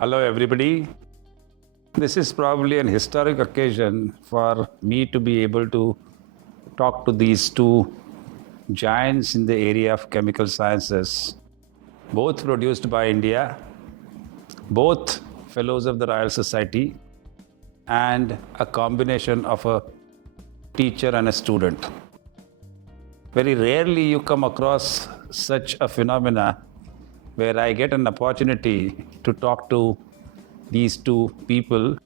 Hello, everybody. This is probably an historic occasion for me to be able to talk to these two giants in the area of chemical sciences, both produced by India, both fellows of the Royal Society, and a combination of a teacher and a student. Very rarely you come across such a phenomena where I get an opportunity to talk to these two people.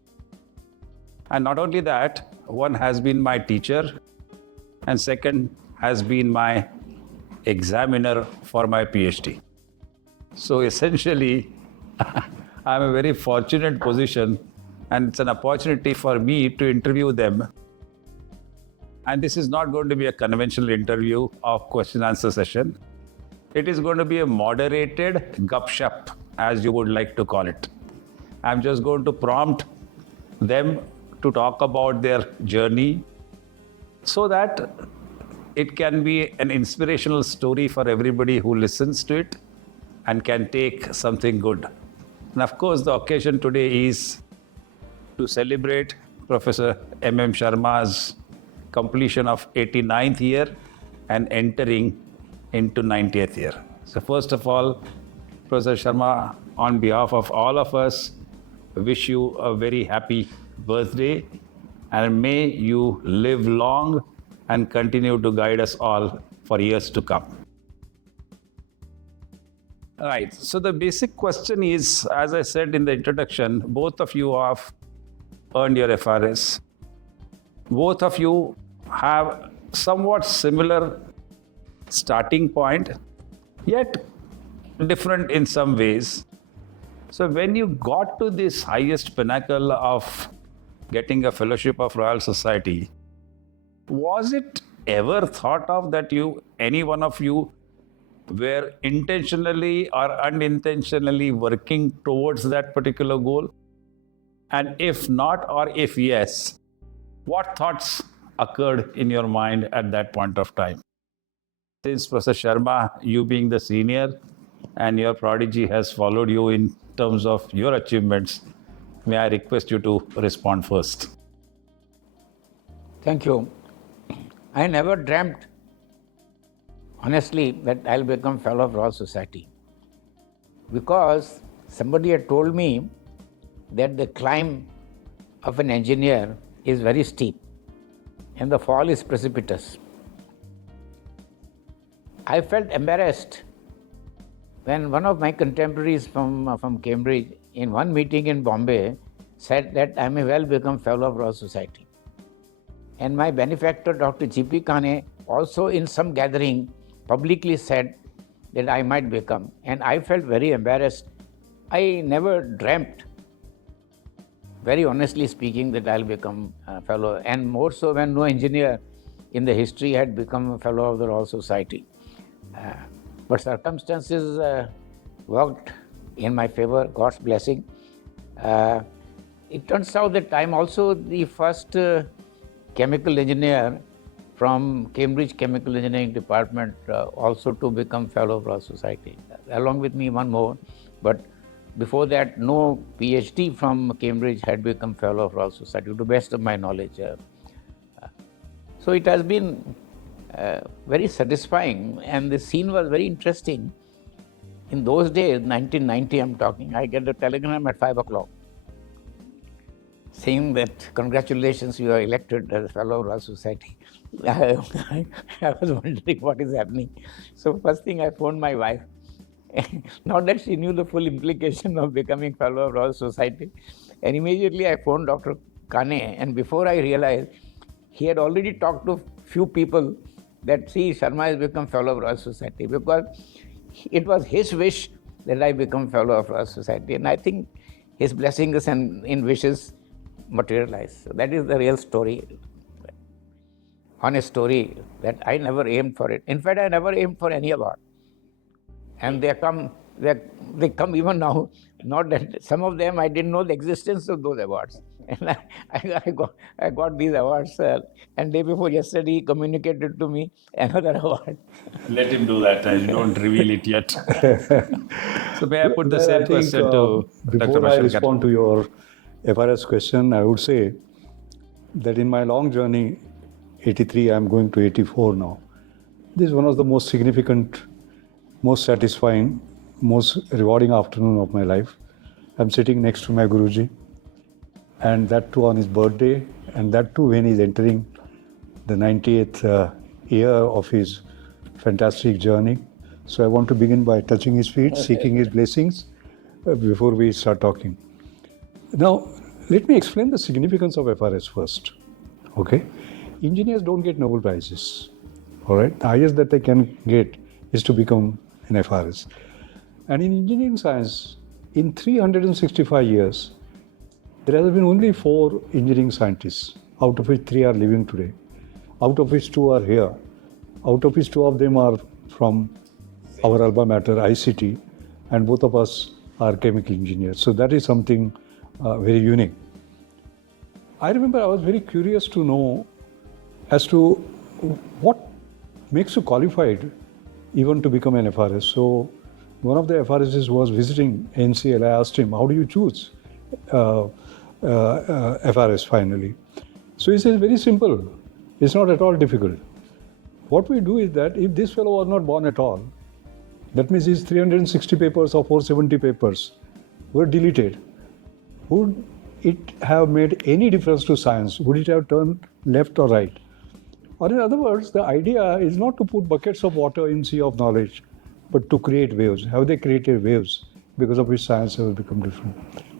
And not only that, one has been my teacher, and second has been my examiner for my PhD. So essentially, I'm a very fortunate position, and it's an opportunity for me to interview them. And this is not going to be a conventional interview or question-answer session. It is going to be a moderated gupshup, as you would like to call it. I'm just going to prompt them to talk about their journey so that it can be an inspirational story for everybody who listens to it and can take something good. And of course, the occasion today is to celebrate Professor M.M. Sharma's completion of 89th year and entering into 90th year. So first of all, Professor Sharma, on behalf of all of us, wish you a very happy birthday, and may you live long and continue to guide us all for years to come. All right, so the basic question is, as I said in the introduction, both of you have earned your FRS. Both of you have somewhat similar starting point, yet different in some ways. So when you got to this highest pinnacle of getting a fellowship of Royal Society, was it ever thought of that any one of you were intentionally or unintentionally working towards that particular goal? And if not, or if yes, what thoughts occurred in your mind at that point of time? Since Professor Sharma, you being the senior and your prodigy has followed you in terms of your achievements, may I request you to respond first? Thank you. I never dreamt, honestly, that I'll become Fellow of Royal Society, because somebody had told me that the climb of an engineer is very steep and the fall is precipitous. I felt embarrassed when one of my contemporaries from Cambridge, in one meeting in Bombay, said that I may well become Fellow of Royal Society. And my benefactor, Dr. G.P. Kane, also in some gathering publicly said that I might become. And I felt very embarrassed. I never dreamt, very honestly speaking, that I'll become a fellow, and more so when no engineer in the history had become a Fellow of the Royal Society. But circumstances worked in my favor, God's blessing. It turns out that I'm also the first chemical engineer from Cambridge Chemical Engineering Department also to become Fellow of Royal Society. Along with me, one more. But before that, no PhD from Cambridge had become Fellow of Royal Society, to the best of my knowledge. So it has been very satisfying, and the scene was very interesting. In those days, 1990 I'm talking, I get a telegram at 5 o'clock saying that congratulations, you are elected as Fellow of Royal Society. I was wondering what is happening. So first thing I phoned my wife. Not that she knew the full implication of becoming Fellow of Royal Society. And immediately I phoned Dr. Kane, and before I realized, he had already talked to few people that, see, Sharma has become Fellow of Royal Society, because it was his wish that I become Fellow of Royal Society. And I think his blessings and in wishes materialized. So that is the real story, honest story, that I never aimed for it. In fact, I never aimed for any award. And they come even now. Not that some of them I didn't know the existence of those awards. And I got these awards, and day before yesterday, he communicated to me another award. Let him do that. I don't reveal it yet. So may I put the Well, I same think question to Dr. before I Mashelkar? respond to your FRS question, I would say that in my long journey, 83, I'm going to 84 now. This is one of the most significant, most satisfying, most rewarding afternoon of my life. I'm sitting next to my Guruji, and that too on his birthday, and that too when he's entering the 90th year of his fantastic journey. So I want to begin by touching his feet, seeking his blessings before we start talking. Now, let me explain the significance of FRS first. Okay? Engineers don't get Nobel Prizes. All right? The highest that they can get is to become an FRS. And in engineering science, in 365 years, there has been only 4 engineering scientists, out of which 3 are living today, out of which 2 are here, out of which 2 of them are from our alma mater, ICT, and both of us are chemical engineers. So that is something very unique. I remember I was very curious to know as to what makes you qualified even to become an FRS. So one of the FRSs was visiting NCL. I asked him, how do you choose FRS finally? So he says, very simple. It's not at all difficult. What we do is that if this fellow was not born at all, that means his 360 papers or 470 papers were deleted. Would it have made any difference to science? Would it have turned left or right? Or in other words, the idea is not to put buckets of water in sea of knowledge, but to create waves. Have they created waves because of which science has become different?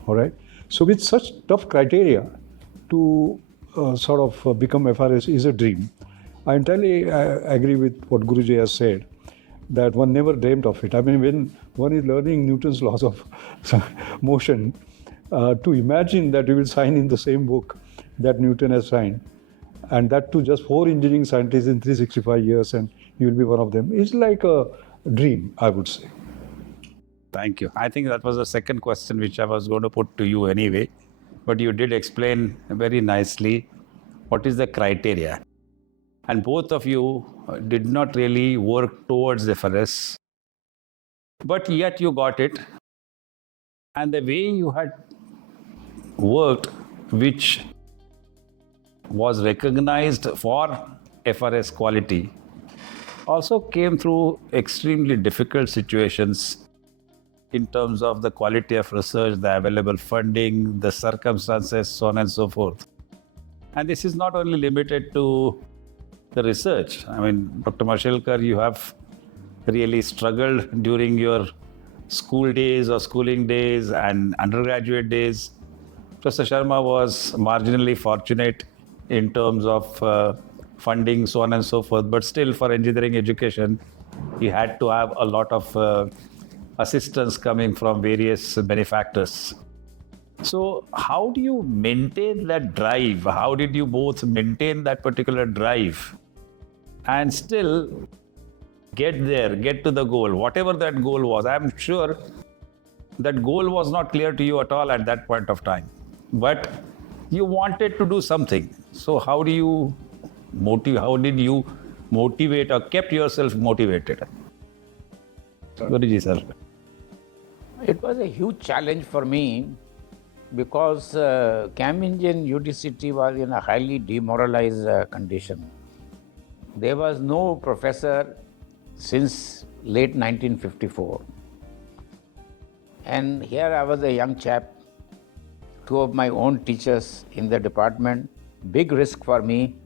All right. So with such tough criteria to become FRS is a dream. I entirely agree with what Guruji has said, that one never dreamt of it. I mean, when one is learning Newton's laws of motion, to imagine that you will sign in the same book that Newton has signed, and that too just 4 engineering scientists in 365 years, and you will be one of them, is like a dream, I would say. Thank you. I think that was the second question which I was going to put to you anyway, but you did explain very nicely what is the criteria. And both of you did not really work towards FRS, but yet you got it. And the way you had worked, which was recognized for FRS quality, also came through extremely difficult situations in terms of the quality of research, the available funding, the circumstances, so on and so forth. And this is not only limited to the research. I mean, Dr. Mashelkar, you have really struggled during your school days or schooling days and undergraduate days. Professor Sharma was marginally fortunate in terms of funding, so on and so forth. But still, for engineering education, he had to have a lot of assistance coming from various benefactors. So how do you maintain that drive? How did you both maintain that particular drive and still get there, get to the goal, whatever that goal was? I'm sure that goal was not clear to you at all at that point of time, but you wanted to do something. So how did you motivate or kept yourself motivated? Guruji, sir. It was a huge challenge for me because Cam Engine UDCT was in a highly demoralized condition. There was no professor since late 1954. And here I was a young chap, 2 of my own teachers in the department. Big risk for me.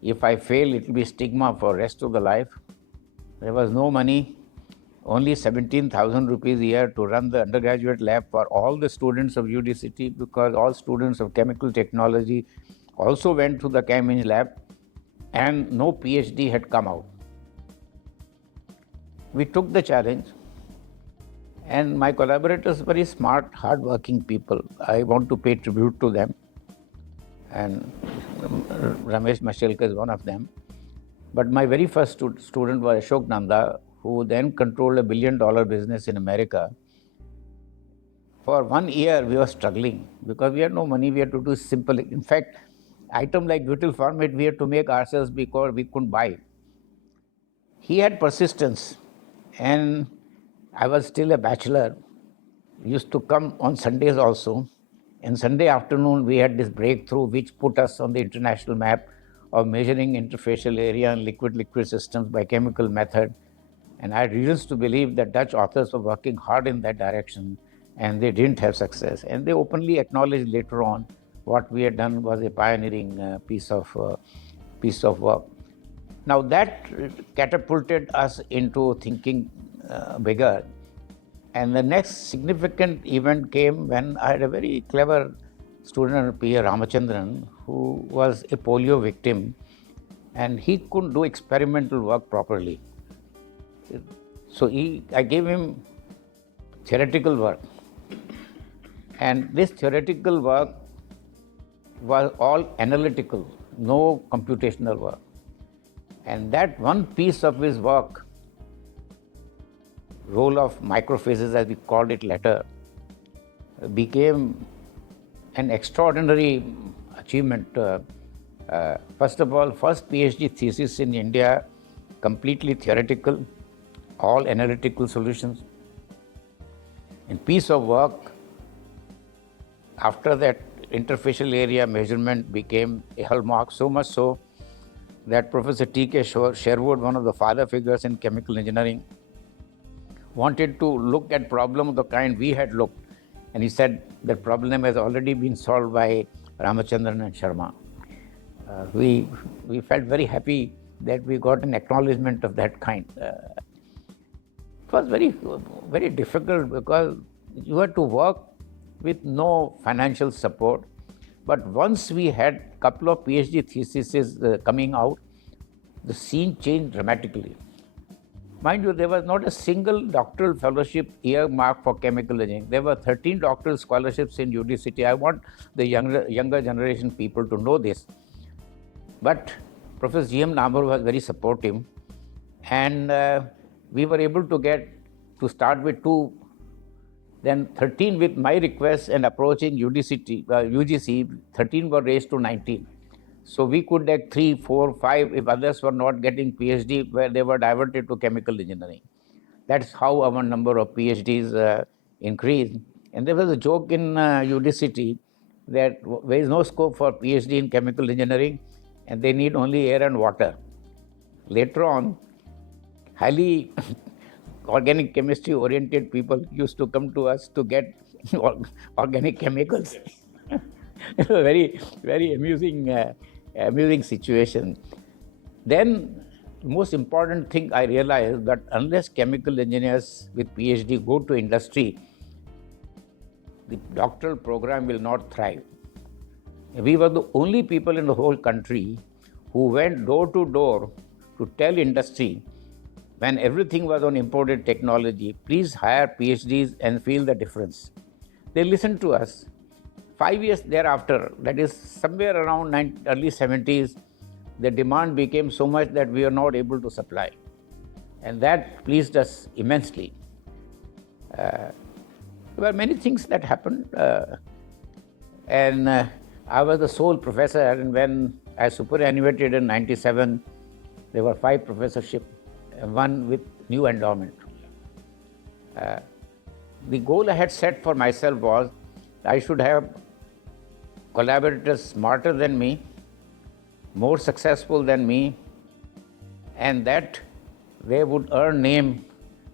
If I fail, it will be stigma for rest of the life. There was no money, only 17,000 rupees a year to run the undergraduate lab for all the students of UDCT, because all students of chemical technology also went to the Cam Eng lab, and no PhD had come out. We took the challenge, and my collaborators, very smart, hard-working people. I want to pay tribute to them, and Ramesh Mashelkar is one of them. But my very first student was Ashok, who then controlled $1 billion business in America. For 1 year, we were struggling because we had no money. We had to do simple. In fact, item like butyl formate we had to make ourselves because we couldn't buy. He had persistence, and I was still a bachelor. Used to come on Sundays also. And Sunday afternoon, we had this breakthrough which put us on the international map of measuring interfacial area and liquid-liquid systems by chemical method. And I had reasons to believe that Dutch authors were working hard in that direction, and they didn't have success. And they openly acknowledged later on what we had done was a pioneering piece of work. Now that catapulted us into thinking bigger. And the next significant event came when I had a very clever student, P. Ramachandran, who was a polio victim, and he couldn't do experimental work properly. So I gave him theoretical work. And this theoretical work was all analytical, no computational work. And that one piece of his work, role of microphases as we called it later, became an extraordinary achievement. First of all, first PhD thesis in India, completely theoretical, all analytical solutions. And piece of work, after that interfacial area measurement became a hallmark, so much so that Professor T.K. Sherwood, one of the father figures in chemical engineering, wanted to look at problem of the kind we had looked. And he said that problem has already been solved by Ramachandran and Sharma. We felt very happy that we got an acknowledgement of that kind. It was very, very difficult because you had to work with no financial support. But once we had a couple of PhD theses coming out, the scene changed dramatically. Mind you, there was not a single doctoral fellowship earmarked for chemical engineering. There were 13 doctoral scholarships in UDCT. I want the younger generation people to know this. But Professor G.M. Namur was very supportive, and we were able to start with 2, then 13 with my request and approaching UGC, 13 were raised to 19. So we could get 3, 4, 5 if others were not getting PhD, where they were diverted to chemical engineering. That's how our number of PhDs increased. And there was a joke in UDCT that there is no scope for PhD in chemical engineering, and they need only air and water. Later on, highly organic chemistry oriented people used to come to us to get organic chemicals. It was a very, very amusing situation. Then the most important thing I realized that unless chemical engineers with PhD go to industry, the doctoral program will not thrive. We were the only people in the whole country who went door to door to tell industry, when everything was on imported technology, please hire PhDs and feel the difference. They listened to us. 5 years thereafter, that is somewhere around early 70s, the demand became so much that we were not able to supply. And that pleased us immensely. There were many things that happened. And I was the sole professor, and when I superannuated in 97, there were 5 professorships, one with new endowment. The goal I had set for myself was I should have collaborators smarter than me, more successful than me, and that they would earn name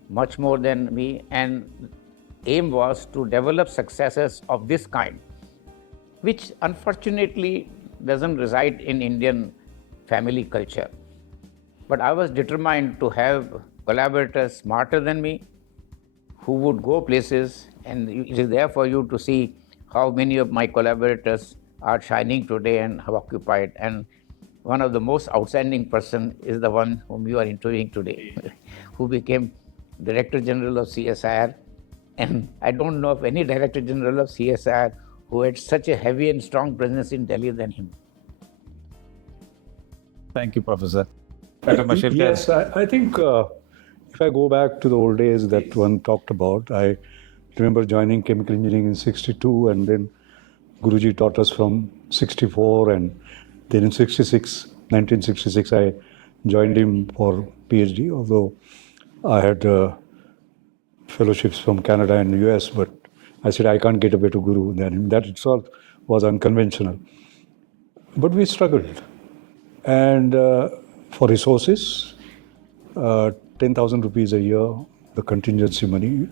much more than me. And aim was to develop successes of this kind, which unfortunately doesn't reside in Indian family culture. But I was determined to have collaborators smarter than me, who would go places, and it is there for you to see how many of my collaborators are shining today and have occupied. And one of the most outstanding person is the one whom you are interviewing today, who became Director General of CSIR. And I don't know of any Director General of CSIR who had such a heavy and strong presence in Delhi than him. Thank you, Professor. Dr. Mashelkar. Yes, I think if I go back to the old days that one talked about, I remember joining chemical engineering in 62, and then Guruji taught us from 64, and then in 1966, I joined him for PhD, although I had fellowships from Canada and US, but I said I can't get a better guru than him. That itself was unconventional. But we struggled. And for resources, 10,000 rupees a year, the contingency money,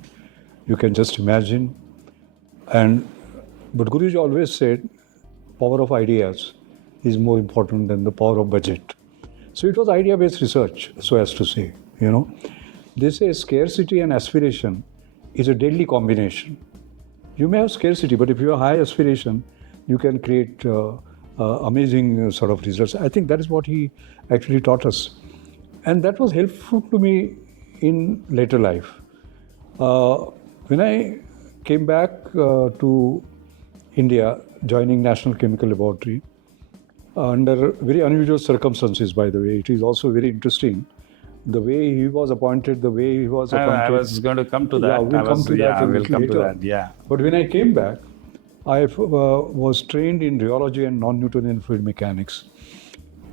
you can just imagine. But Guruji always said, power of ideas is more important than the power of budget. So it was idea-based research, so as to say, you know. They say scarcity and aspiration is a deadly combination. You may have scarcity, but if you have high aspiration, you can create amazing sort of results. I think that is what he actually taught us. And that was helpful to me in later life. When I came back to India, joining National Chemical Laboratory, under very unusual circumstances, by the way, it is also very interesting. The way he was appointed, the way he was appointed. I was going to come to that. Yeah, we'll come to that a little later. Yeah. But when I came back, I was trained in rheology and non-Newtonian fluid mechanics.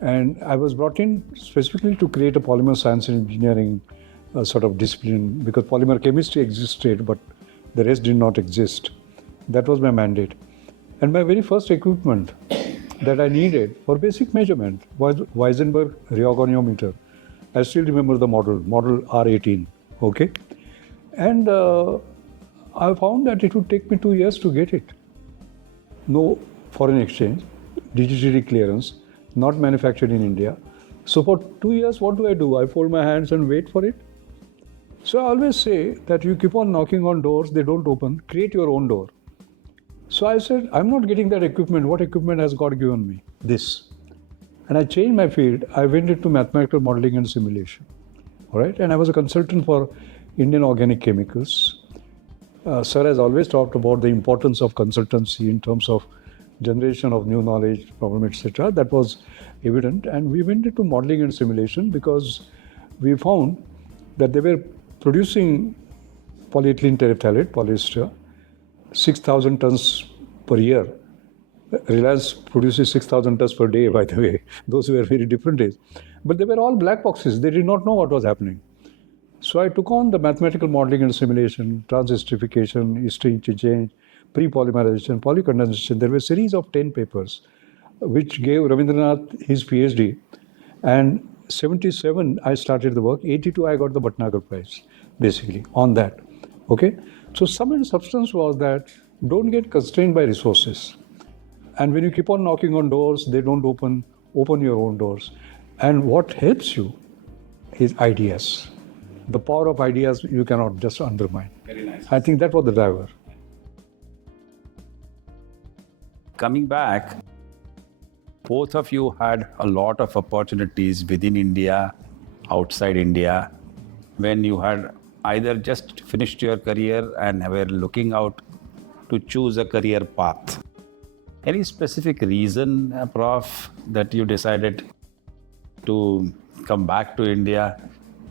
And I was brought in specifically to create a polymer science and engineering sort of discipline, because polymer chemistry existed, but the rest did not exist. That was my mandate. And my very first equipment that I needed for basic measurement was Weisenberg rheogoniometer. I still remember the model R18, okay? And I found that it would take me 2 years to get it. No foreign exchange, digitally clearance, not manufactured in India. So for 2 years, what do? I fold my hands and wait for it. So I always say that you keep on knocking on doors, they don't open, create your own door. So I said, I'm not getting that equipment. What equipment has God given me? This. And I changed my field. I went into mathematical modeling and simulation. All right. And I was a consultant for Indian Organic Chemicals. Sir has always talked about the importance of consultancy in terms of generation of new knowledge, problem, etc. That was evident. And we went into modeling and simulation because we found that they were producing polyethylene terephthalate, polyester, 6,000 tons per year. Reliance produces 6,000 tons per day, by the way. Those were very different days. But they were all black boxes. They did not know what was happening. So I took on the mathematical modeling and simulation, transesterification, East change, pre-polymerization, polycondensation. There were a series of 10 papers, which gave Rabindranath his PhD. And 77, I started the work. 82, I got the Bhatnagar Prize, basically, on that. Okay? So sum and substance was that don't get constrained by resources. And when you keep on knocking on doors, they don't open your own doors. And what helps you is ideas. The power of ideas you cannot just undermine. Very nice. I think that was the driver. Coming back, both of you had a lot of opportunities within India, outside India, when you had either just finished your career and were looking out to choose a career path. Any specific reason, Prof, that you decided to come back to India?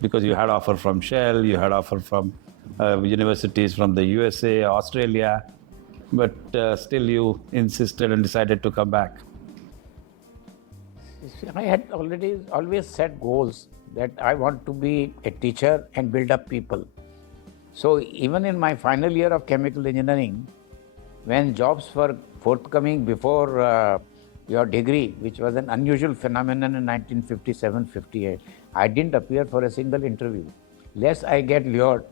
Because you had offer from Shell, you had offer from universities from the USA, Australia, but still you insisted and decided to come back. I had always set goals that I want to be a teacher and build up people. So even in my final year of chemical engineering, when jobs were forthcoming before your degree, which was an unusual phenomenon in 1957-58, I didn't appear for a single interview, lest I get lured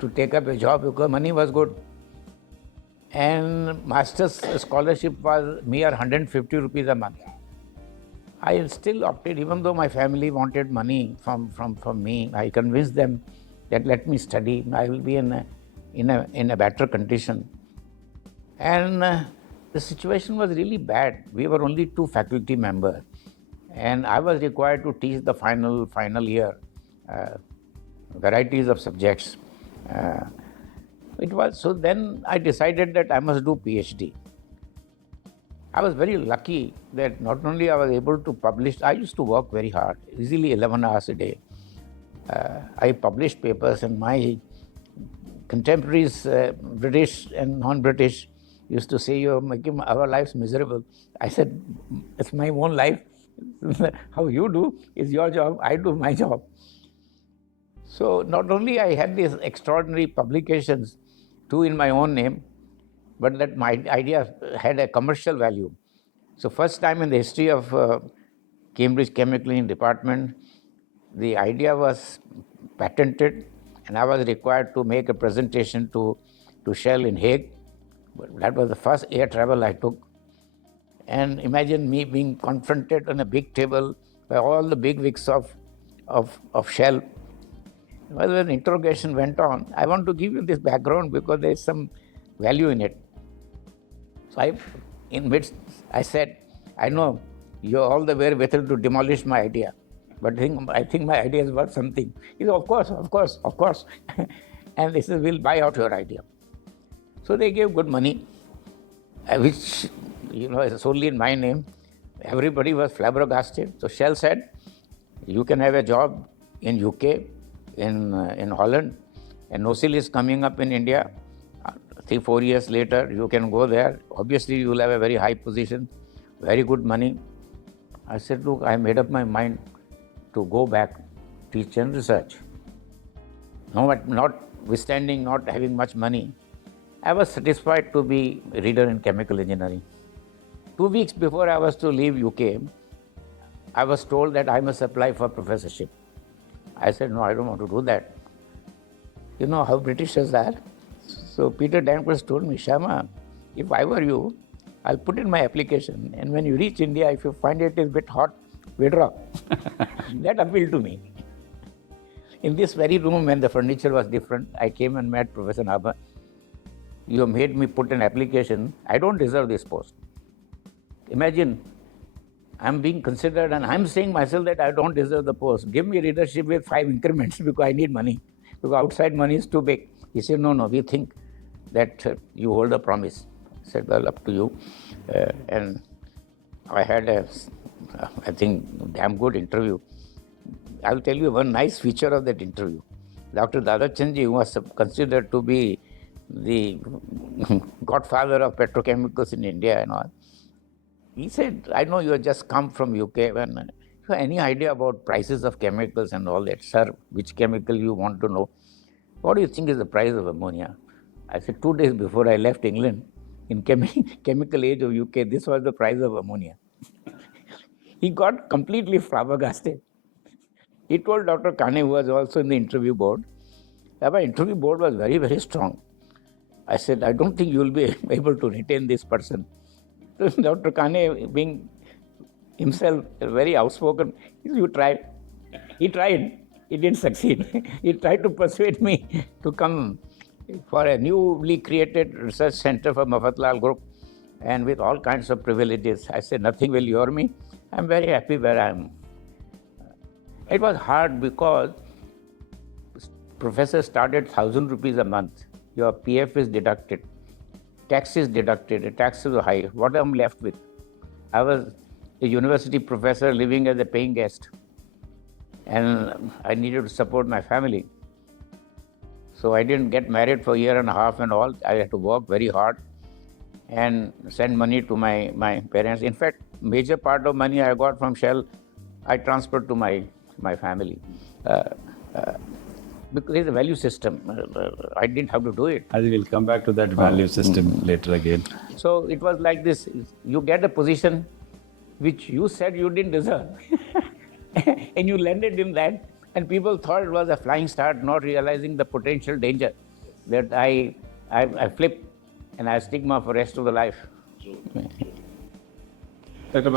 to take up a job because money was good. And master's scholarship was mere 150 rupees a month. I still opted, even though my family wanted money from me, I convinced them that let me study, I will be in a better condition. And the situation was really bad. We were only 2 faculty members, and I was required to teach the final year, varieties of subjects. So then I decided that I must do PhD. I was very lucky that not only I was able to publish, I used to work very hard, easily 11 hours a day. I published papers, and my contemporaries, British and non-British, used to say, "You're making our lives miserable." I said, "It's my own life. How you do is your job. I do my job." So not only I had these extraordinary publications, two in my own name, but that my idea had a commercial value. So first time in the history of Cambridge Chemical Engineering Department, the idea was patented, and I was required to make a presentation to Shell in Hague. That was the first air travel I took. And imagine me being confronted on a big table by all the big wigs of Shell. Well, when the interrogation went on, I want to give you this background because there is some value in it. So I said, "I know you're all the wherewithal to demolish my idea, but I think my idea is worth something." He said, of course. And they said, "We'll buy out your idea." So they gave good money, which, is solely in my name. Everybody was flabbergasted. So Shell said, "You can have a job in UK, in Holland, and NOCIL is coming up in India. 3-4 years later, you can go there. Obviously, you will have a very high position, very good money." I said, "Look, I made up my mind to go back, teach and research. Notwithstanding not having much money, I was satisfied to be a reader in chemical engineering." 2 weeks before I was to leave UK, I was told that I must apply for professorship. I said, "No, I don't want to do that." You know how Britishers are. So Peter Danquist told me, "Sharma, if I were you, I'll put in my application, and when you reach India, if you find it is a bit hot, withdraw." That appealed to me. In this very room, when the furniture was different, I came and met Professor Nabha. "You have made me put an application. I don't deserve this post." Imagine, I'm being considered and I'm saying myself that I don't deserve the post. Give me readership with 5 increments because I need money. Because outside money is too big. He said, "No, we think that you hold a promise." I said, "Well, up to you." And I had I think, damn good interview. I'll tell you one nice feature of that interview. Dr. Dadachandji, who was considered to be the godfather of petrochemicals in India and all, he said, "I know you have just come from UK. When you have any idea about prices of chemicals and all that? Sir, which chemical you want to know? What do you think is the price of ammonia?" I said, 2 days before I left England, in chemical age of UK, this was the price of ammonia. He got completely flabbergasted. He told Dr. Kane, who was also in the interview board, that my interview board was very, very strong. I said, "I don't think you will be able to retain this person." So Dr. Kane, being himself very outspoken, he said, "You try." He tried. He didn't succeed. He tried to persuade me to come for a newly created research center for Mafatlal Group and with all kinds of privileges. I said, "Nothing will lure me. I'm very happy where I am." It was hard because professors started 1,000 rupees a month. Your PF is deducted. Tax is deducted. The taxes were high. What am I left with? I was a university professor living as a paying guest. And I needed to support my family. So I didn't get married for a year and a half and all. I had to work very hard and send money to my parents. In fact, major part of money I got from Shell, I transferred to my family. Because there's a value system. I didn't have to do it. I think we'll come back to that value system later again. So it was like this. You get a position which you said you didn't deserve. And you landed in that. And people thought it was a flying start, not realizing the potential danger that I flip and I stigma for the rest of the life.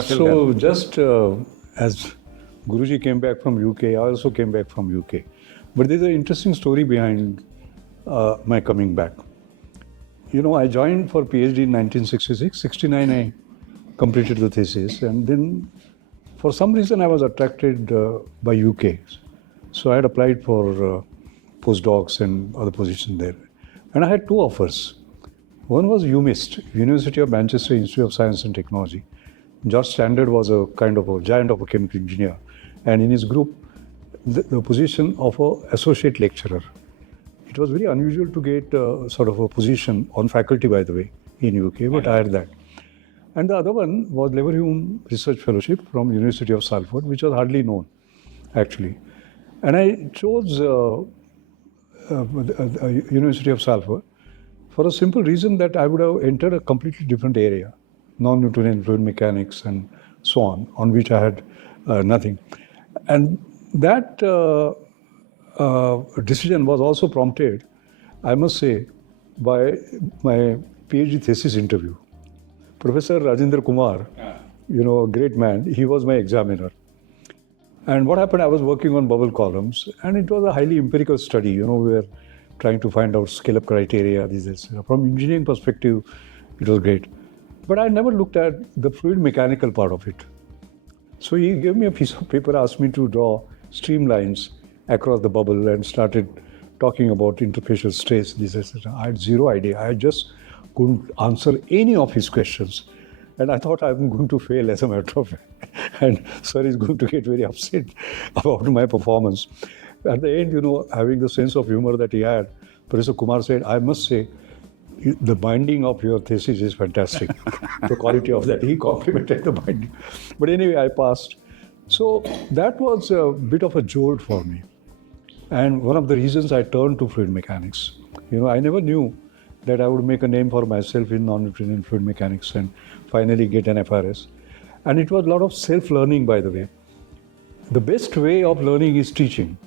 So just as Guruji came back from UK, I also came back from UK. But there's an interesting story behind my coming back. I joined for PhD in 1966. 69 I completed the thesis, and then for some reason I was attracted by UK. So I had applied for postdocs and other positions there. And I had 2 offers. One was UMIST, University of Manchester Institute of Science and Technology. George Standard was a kind of a giant of a chemical engineer. And in his group, the position of an associate lecturer. It was very unusual to get sort of a position on faculty, by the way, in UK, but I had that. And the other one was Leverhulme Research Fellowship from University of Salford, which was hardly known, actually. And I chose University of Salford for a simple reason that I would have entered a completely different area, non-Newtonian fluid mechanics and so on which I had nothing. And that decision was also prompted, I must say, by my PhD thesis interview. Professor Rajendra Kumar, a great man, he was my examiner. And what happened, I was working on bubble columns, and it was a highly empirical study. We were trying to find out scale-up criteria, From engineering perspective, it was great. But I never looked at the fluid mechanical part of it. So he gave me a piece of paper, asked me to draw streamlines across the bubble and started talking about interfacial stress, etc. I had zero idea. I just couldn't answer any of his questions. And I thought I'm going to fail as a matter of fact. And sir is going to get very upset about my performance. At the end, having the sense of humor that he had, Professor Kumar said, I must say, the binding of your thesis is fantastic. The quality of that, he complimented the binding. But anyway, I passed. So that was a bit of a jolt for me. And one of the reasons I turned to fluid mechanics. I never knew that I would make a name for myself in non-Newtonian fluid mechanics and finally get an FRS. And it was a lot of self-learning, by the way. The best way of learning is teaching.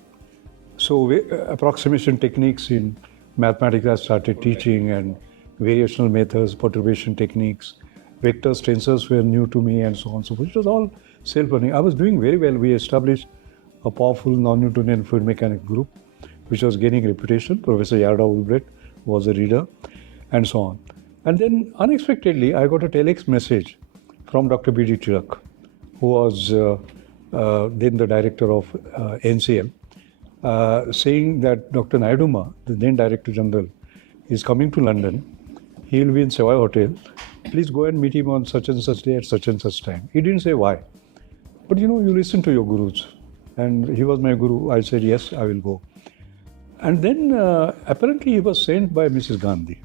So approximation techniques in mathematics I started teaching, and variational methods, perturbation techniques, vectors, tensors were new to me, and so on and so forth. It was all self-learning. I was doing very well. We established a powerful non-Newtonian fluid mechanics group, which was gaining reputation. Professor Yarda Ulbrecht was a reader, and so on. And then unexpectedly, I got a telex message from Dr. B.D. Tirak, who was then the director of NCL, saying that Dr. Naiduma, the then Director General, is coming to London. He will be in Savoy Hotel. Please go and meet him on such and such day at such and such time. He didn't say why. But you listen to your gurus. And he was my guru. I said, yes, I will go. And then apparently he was sent by Mrs. Gandhi,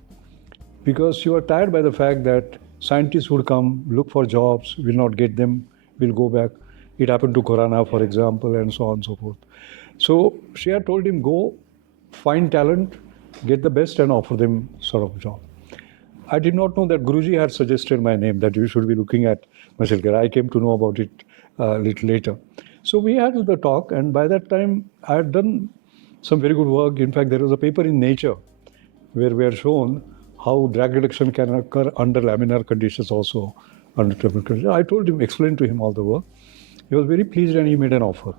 because she was tired by the fact that scientists would come, look for jobs, will not get them, will go back. It happened to Khurana, for example, and so on and so forth. So she had told him, go, find talent, get the best and offer them sort of job. I did not know that Guruji had suggested my name, that you should be looking at Mashelkar. I came to know about it a little later. So we had the talk, and by that time I had done some very good work. In fact, there was a paper in Nature where we had shown how drag reduction can occur under laminar conditions also, under turbulent conditions. I told him, explained to him all the work. He was very pleased and he made an offer.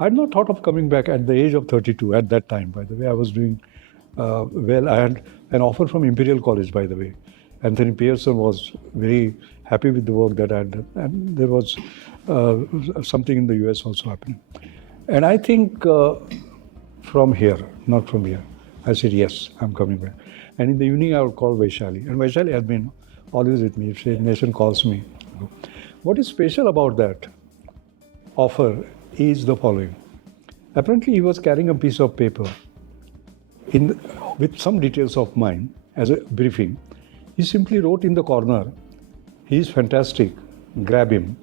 I had not thought of coming back at the age of 32 at that time, by the way. I was doing well. I had an offer from Imperial College, by the way. Anthony Pearson was very happy with the work that I had done. And there was something in the US also happening. And I think from here, not from here, I said, yes, I'm coming back. And in the evening, I would call Vaishali. And Vaishali had been always with me. If Sri Nation calls me. What is special about that offer is the following. Apparently, he was carrying a piece of paper with some details of mine as a briefing. He simply wrote in the corner, he is fantastic, grab him,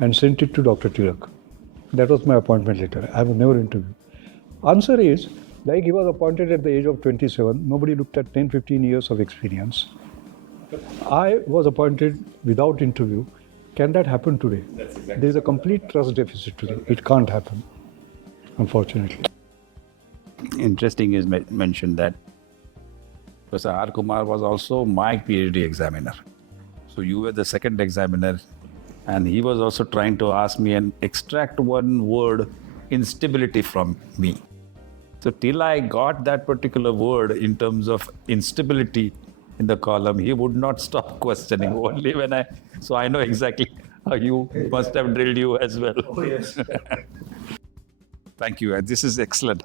and sent it to Dr. Tirak. That was my appointment letter. I have never interviewed. Answer is, like he was appointed at the age of 27, nobody looked at 10, 15 years of experience. I was appointed without interview. Can that happen today? Exactly. There is a complete trust deficit today. It can't happen, unfortunately. Interesting is mentioned that Professor R. Kumar was also my PhD examiner. So you were the second examiner, and he was also trying to ask me and extract one word, instability, from me. So till I got that particular word in terms of instability in the column, he would not stop questioning. Only when so I know exactly how you must have drilled you as well. Oh, yes. Thank you. And this is excellent.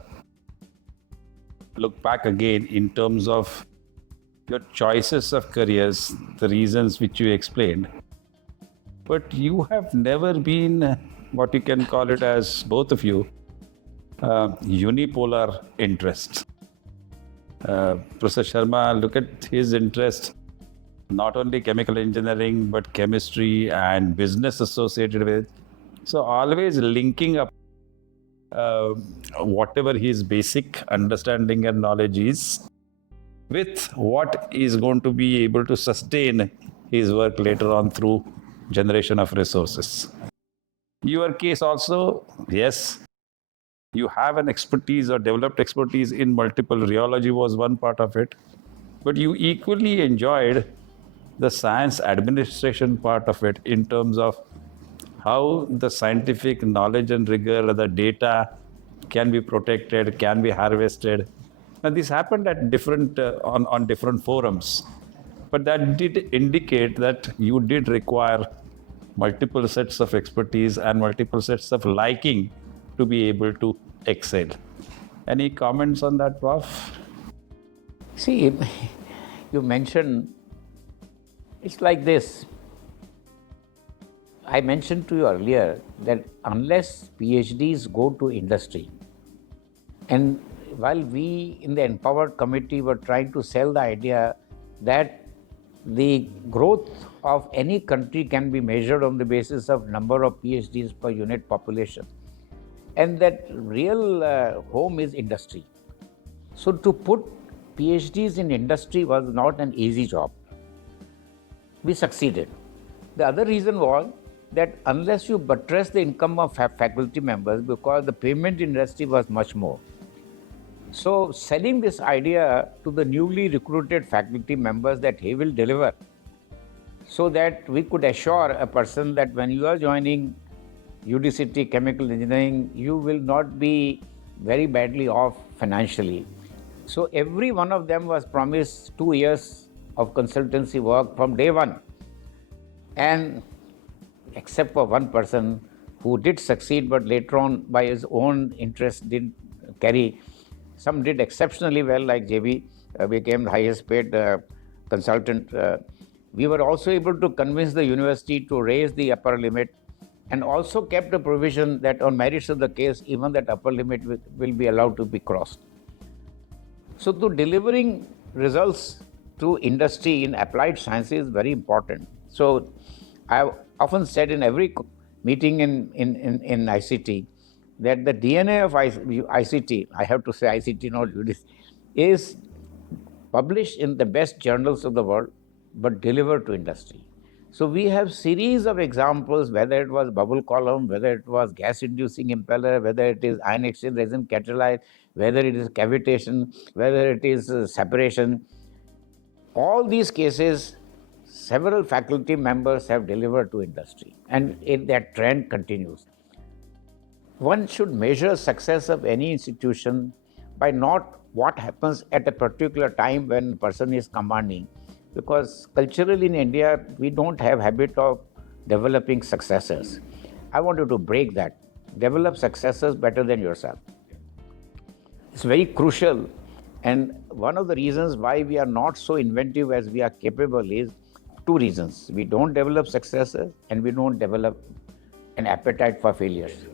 Look back again in terms of your choices of careers, the reasons which you explained. But you have never been what you can call it as, both of you, unipolar interests. Professor Sharma, look at his interest, not only chemical engineering, but chemistry and business associated with it. So always linking up uh, whatever his basic understanding and knowledge is with what is going to be able to sustain his work later on through generation of resources. Your case also, yes, you have an expertise or developed expertise in multiple. Rheology was one part of it, but you equally enjoyed the science administration part of it in terms of how the scientific knowledge and rigor, the data can be protected, can be harvested. And this happened at different on different forums, but that did indicate that you did require multiple sets of expertise and multiple sets of liking to be able to excel. Any comments on that, Prof? See, you mentioned, it's like this. I mentioned to you earlier that unless PhDs go to industry, and while we in the Empowered Committee were trying to sell the idea that the growth of any country can be measured on the basis of number of PhDs per unit population, and that real home is industry. So to put PhDs in industry was not an easy job. We succeeded. The other reason was that unless you buttress the income of faculty members, because the payment in industry was much more. So selling this idea to the newly recruited faculty members that he will deliver, so that we could assure a person that when you are joining UDCT chemical engineering, you will not be very badly off financially. So every one of them was promised 2 years of consultancy work from day one. And except for one person who did succeed, but later on by his own interest didn't carry. Some did exceptionally well, like JB became the highest paid consultant. We were also able to convince the university to raise the upper limit, and also kept a provision that on merits of the case, even that upper limit will be allowed to be crossed. So to delivering results to industry in applied sciences is very important. So I've often said in every meeting in ICT that the DNA of ICT, I have to say ICT, not UDC, is published in the best journals of the world, but delivered to industry. So we have series of examples, whether it was bubble column, whether it was gas-inducing impeller, whether it is ion exchange resin catalyzed, whether it is cavitation, whether it is separation. All these cases, several faculty members have delivered to industry, and that trend continues. One should measure success of any institution by not what happens at a particular time when a person is commanding, because culturally in India, we don't have habit of developing successors. I want you to break that. Develop successors better than yourself. It's very crucial, and one of the reasons why we are not so inventive as we are capable is two reasons. We don't develop successors, and we don't develop an appetite for failures.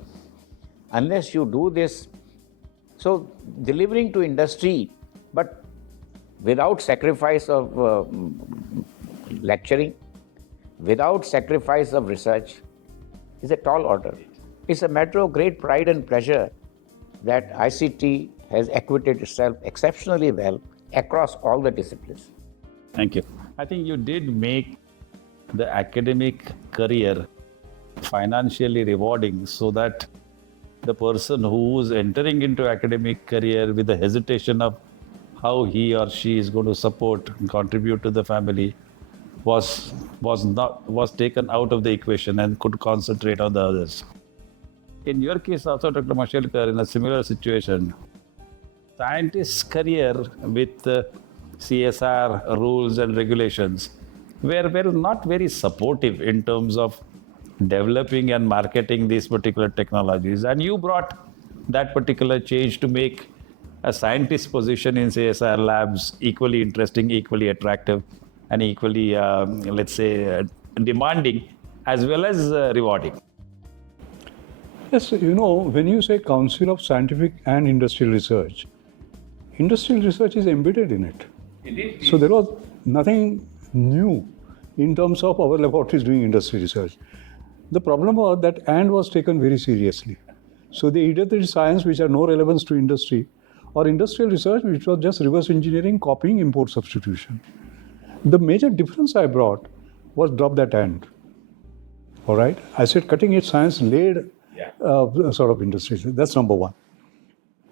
Unless you do this, so delivering to industry, but without sacrifice of lecturing, without sacrifice of research, is a tall order. It's a matter of great pride and pleasure that ICT has acquitted itself exceptionally well across all the disciplines. Thank you. I think you did make the academic career financially rewarding, so that the person who's entering into academic career with the hesitation of how he or she is going to support and contribute to the family was taken out of the equation and could concentrate on the others. In your case also, Dr. Mashelkar, in a similar situation, scientist's career with CSR rules and regulations were not very supportive in terms of developing and marketing these particular technologies. And you brought that particular change to make a scientist's position in CSR labs equally interesting, equally attractive, and equally, demanding as well as rewarding. Yes, when you say Council of Scientific and Industrial Research, industrial research is embedded in it. So there was nothing new in terms of our laboratories doing industry research. The problem was that and was taken very seriously. So they either did science which had no relevance to industry, or industrial research which was just reverse engineering, copying, import substitution. The major difference I brought was drop that and. All right? I said cutting edge science laid sort of industry. That's number one.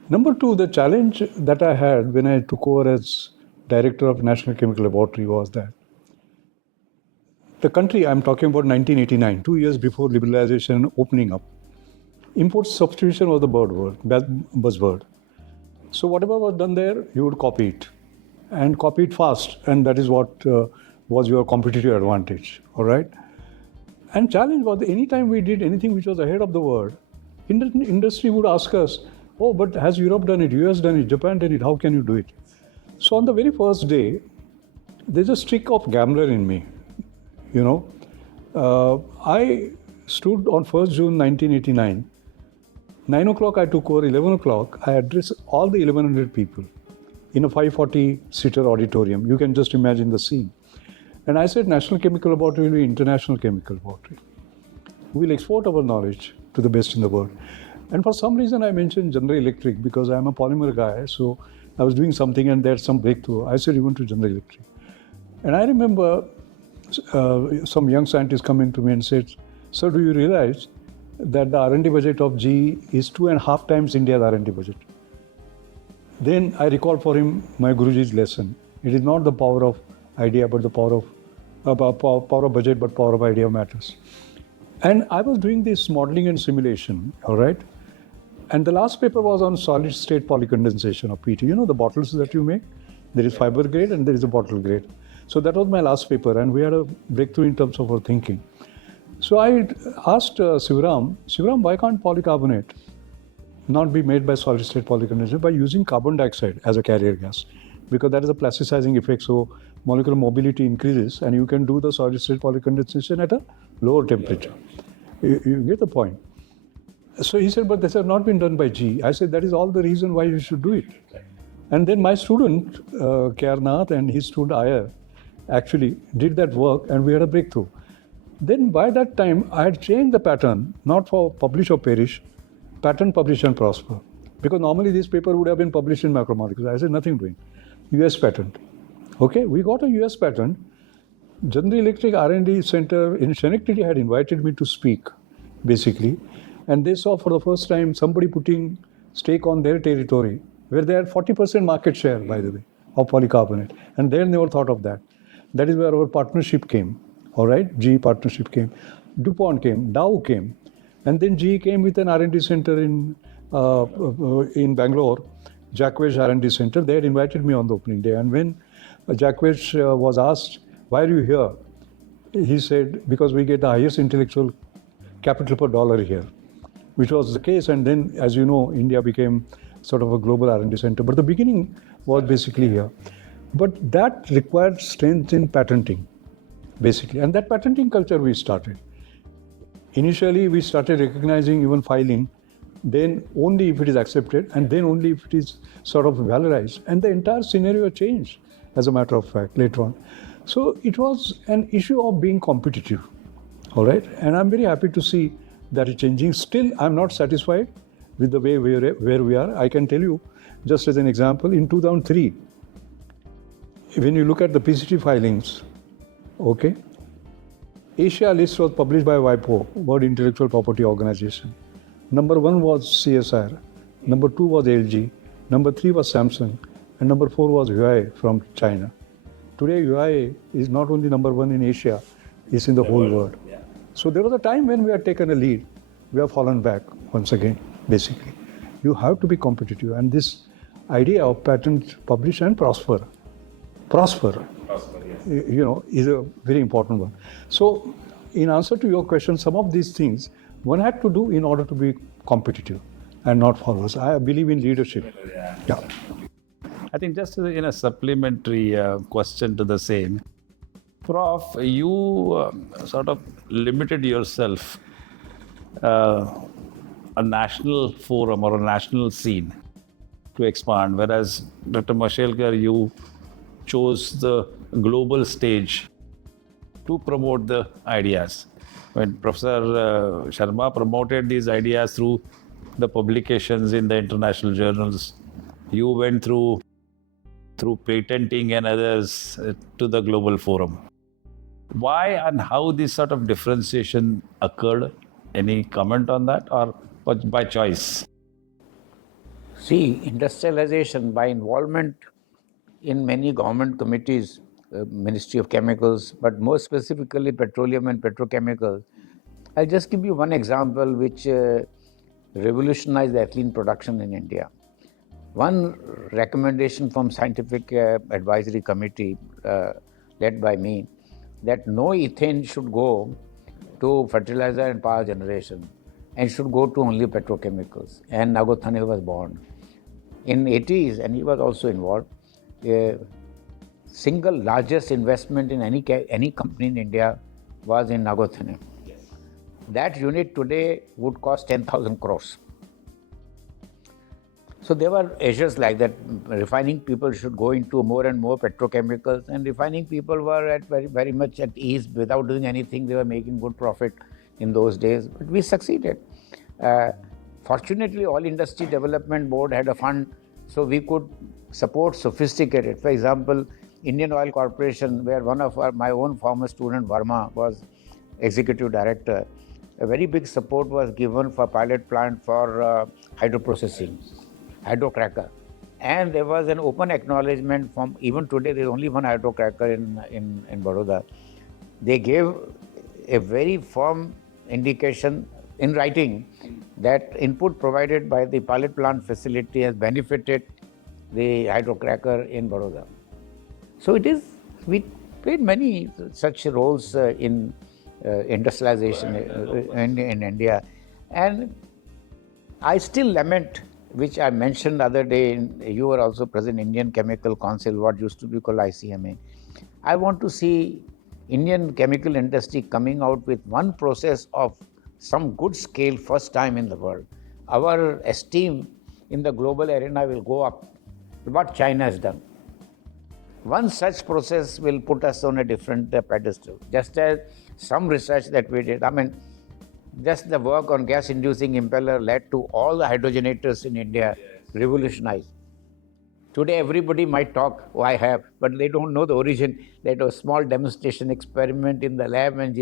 Number two, the challenge that I had when I took over as director of National Chemical Laboratory was that the country, I'm talking about 1989, 2 years before liberalization and opening up, import substitution was the buzzword. So whatever was done there, you would copy it and copy it fast. And that is what was your competitive advantage, all right? And challenge was anytime we did anything which was ahead of the world, industry would ask us, oh, but has Europe done it, US done it, Japan done it, how can you do it? So on the very first day, there's a streak of gambler in me, you know. I stood on 1st June 1989, 9 o'clock I took over, 11 o'clock I addressed all the 1100 people in a 540-seater auditorium. You can just imagine the scene. And I said National Chemical Laboratory will be International Chemical Laboratory. We'll export our knowledge to the best in the world. And for some reason I mentioned General Electric because I'm a polymer guy, so I was doing something and there's some breakthrough. I said even to General Electric. And I remember some young scientist coming to me and said, sir, do you realize that the R&D budget of GE is 2.5 times India's R&D budget? Then I recalled for him my Guruji's lesson. It is not the power of idea, but the power of budget, but power of idea matters. And I was doing this modeling and simulation, all right? And the last paper was on solid state polycondensation of PET. You know the bottles that you make? There is fiber grade and there is a bottle grade. So that was my last paper and we had a breakthrough in terms of our thinking. So I asked Sivaram, why can't polycarbonate not be made by solid state polycondensation by using carbon dioxide as a carrier gas? Because that is a plasticizing effect, so molecular mobility increases and you can do the solid state polycondensation at a lower temperature. You get the point? So he said, but this has not been done by GE. I said, that is all the reason why you should do it. And then my student, Kyarnath, and his student Iyer actually did that work and we had a breakthrough. Then by that time, I had changed the pattern, not for publish or perish, patent, publish and prosper. Because normally this paper would have been published in Macromolecules. I said, nothing doing. US patent. Okay, we got a US patent. General Electric R&D Center in Schenectady had invited me to speak, basically. And they saw for the first time somebody putting stake on their territory, where they had 40% market share, by the way, of polycarbonate. And they never thought of that. That is where our partnership came, all right? GE partnership came. DuPont came, Dow came. And then GE came with an R&D center in Bangalore, Jacques R&D Center. They had invited me on the opening day. And when Jacques was asked, why are you here? He said, because we get the highest intellectual capital per dollar here, which was the case. And then, as you know, India became sort of a global R&D center. But the beginning was basically here. But that required strength in patenting, basically. And that patenting culture we started. Initially, we started recognizing even filing, then only if it is accepted, and then only if it is sort of valorized. And the entire scenario changed, as a matter of fact, later on. So it was an issue of being competitive, all right? And I'm very happy to see that it's changing. Still, I'm not satisfied with the way where we are. I can tell you, just as an example, in 2003, when you look at the PCT filings, okay, Asia list was published by WIPO, World Intellectual Property Organization. Number 1 was CSIR, number 2 was LG, number 3 was Samsung, and number 4 was Huawei from China. Today, Huawei is not only number 1 in Asia, it's in the whole world. Yeah. So there was a time when we had taken a lead, we have fallen back once again, basically. You have to be competitive, and this idea of patent, publish and prosper, yes, you know, is a very important one. So in answer to your question, some of these things one had to do in order to be competitive and not followers. I believe in leadership. Yeah. I think just in a supplementary question to the same, Prof, you sort of limited yourself a national forum or a national scene to expand, whereas Dr. Mashelkar, you chose the global stage to promote the ideas. When Professor Sharma promoted these ideas through the publications in the international journals, you went through patenting and others to the global forum. Why and how this sort of differentiation occurred? Any comment on that, or by choice? See, industrialization by involvement in many government committees, Ministry of Chemicals, but more specifically petroleum and petrochemicals. I'll just give you one example which revolutionized the ethylene production in India. One recommendation from Scientific Advisory Committee led by me, that no ethane should go to fertilizer and power generation and should go to only petrochemicals. And Nagothane was born. In 80s, and he was also involved, single largest investment in any company in India was in Nagothane. Yes. That unit today would cost 10,000 crores. So there were issues like that. Refining people should go into more and more petrochemicals, and refining people were at very much at ease without doing anything. They were making good profit in those days, but we succeeded. Fortunately, All Industry Development Board had a fund, so we could support sophisticated. For example, Indian Oil Corporation, where one of my own former student, Verma, was executive director, a very big support was given for pilot plant for hydroprocessing, hydrocracker. And there was an open acknowledgement from, even today there is only one hydrocracker in Baroda. They gave a very firm indication in writing that input provided by the pilot plant facility has benefited the hydrocracker in Baroda. So we played many such roles in industrialization in India. And I still lament, which I mentioned the other day, you were also present, Indian Chemical Council, what used to be called ICMA. I want to see Indian chemical industry coming out with one process of some good scale first time in the world. Our esteem in the global arena will go up. What China has done. One such process will put us on a different pedestal. Just as some research that we did, just the work on gas-inducing impeller led to all the hydrogenators in India revolutionized. Today, everybody might talk, oh, I have, but they don't know the origin. That was a small demonstration experiment in the lab, and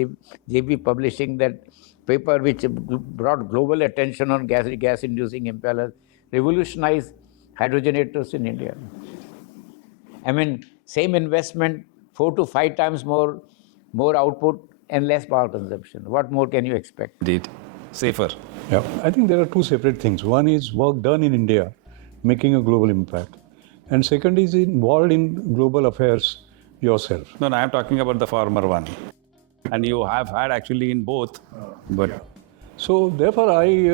JB publishing that paper which brought global attention on gas-inducing impellers, revolutionized hydrogenators in India. Same investment, 4 to 5 times more output and less power consumption. What more can you expect? Indeed. Safer. Yeah, I think there are two separate things. One is work done in India, making a global impact. And second is involved in global affairs yourself. No, I'm talking about the former one. And you have had actually in both. But yeah. So therefore, I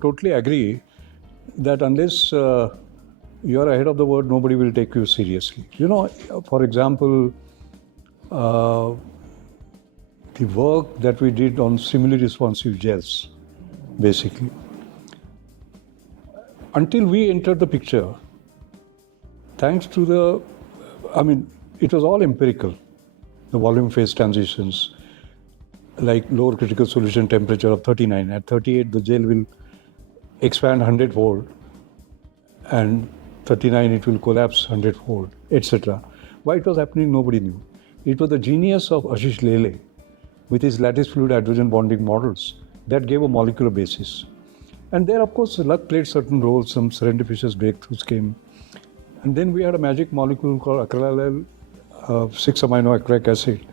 totally agree that unless you're ahead of the world, nobody will take you seriously. You know, for example, the work that we did on stimuli responsive gels, basically. Until we entered the picture, thanks to it was all empirical. The volume phase transitions, like lower critical solution temperature of 39. At 38, the gel will expand 100-fold, and 39, it will collapse 100-fold, etc. Why it was happening, nobody knew. It was the genius of Ashish Lele with his lattice fluid hydrogen bonding models that gave a molecular basis. And there, of course, luck played certain roles. Some serendipitous breakthroughs came. And then we had a magic molecule called acrylyl 6-amino acrylic acid,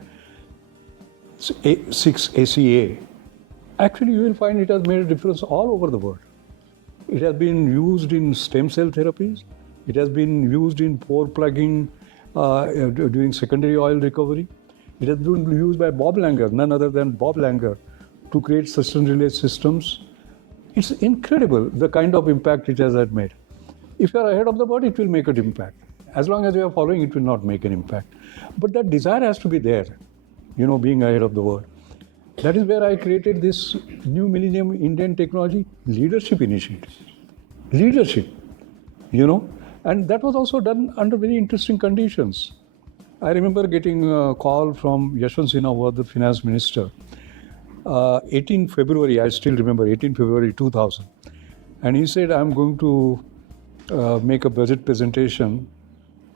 6-ACA. Actually, you will find it has made a difference all over the world. It has been used in stem cell therapies. It has been used in pore plugging, doing secondary oil recovery. It has been used by Bob Langer, none other than Bob Langer, to create sustained relay systems. It's incredible the kind of impact it has made. If you are ahead of the world, it will make an impact. As long as you are following, it will not make an impact. But that desire has to be there, being ahead of the world. That is where I created this new Millennium Indian Technology Leadership Initiative. Leadership. And that was also done under very interesting conditions. I remember getting a call from Yashwant Sinha, who was the finance minister, 18 February, I still remember, 18 February 2000. And he said, I'm going to make a budget presentation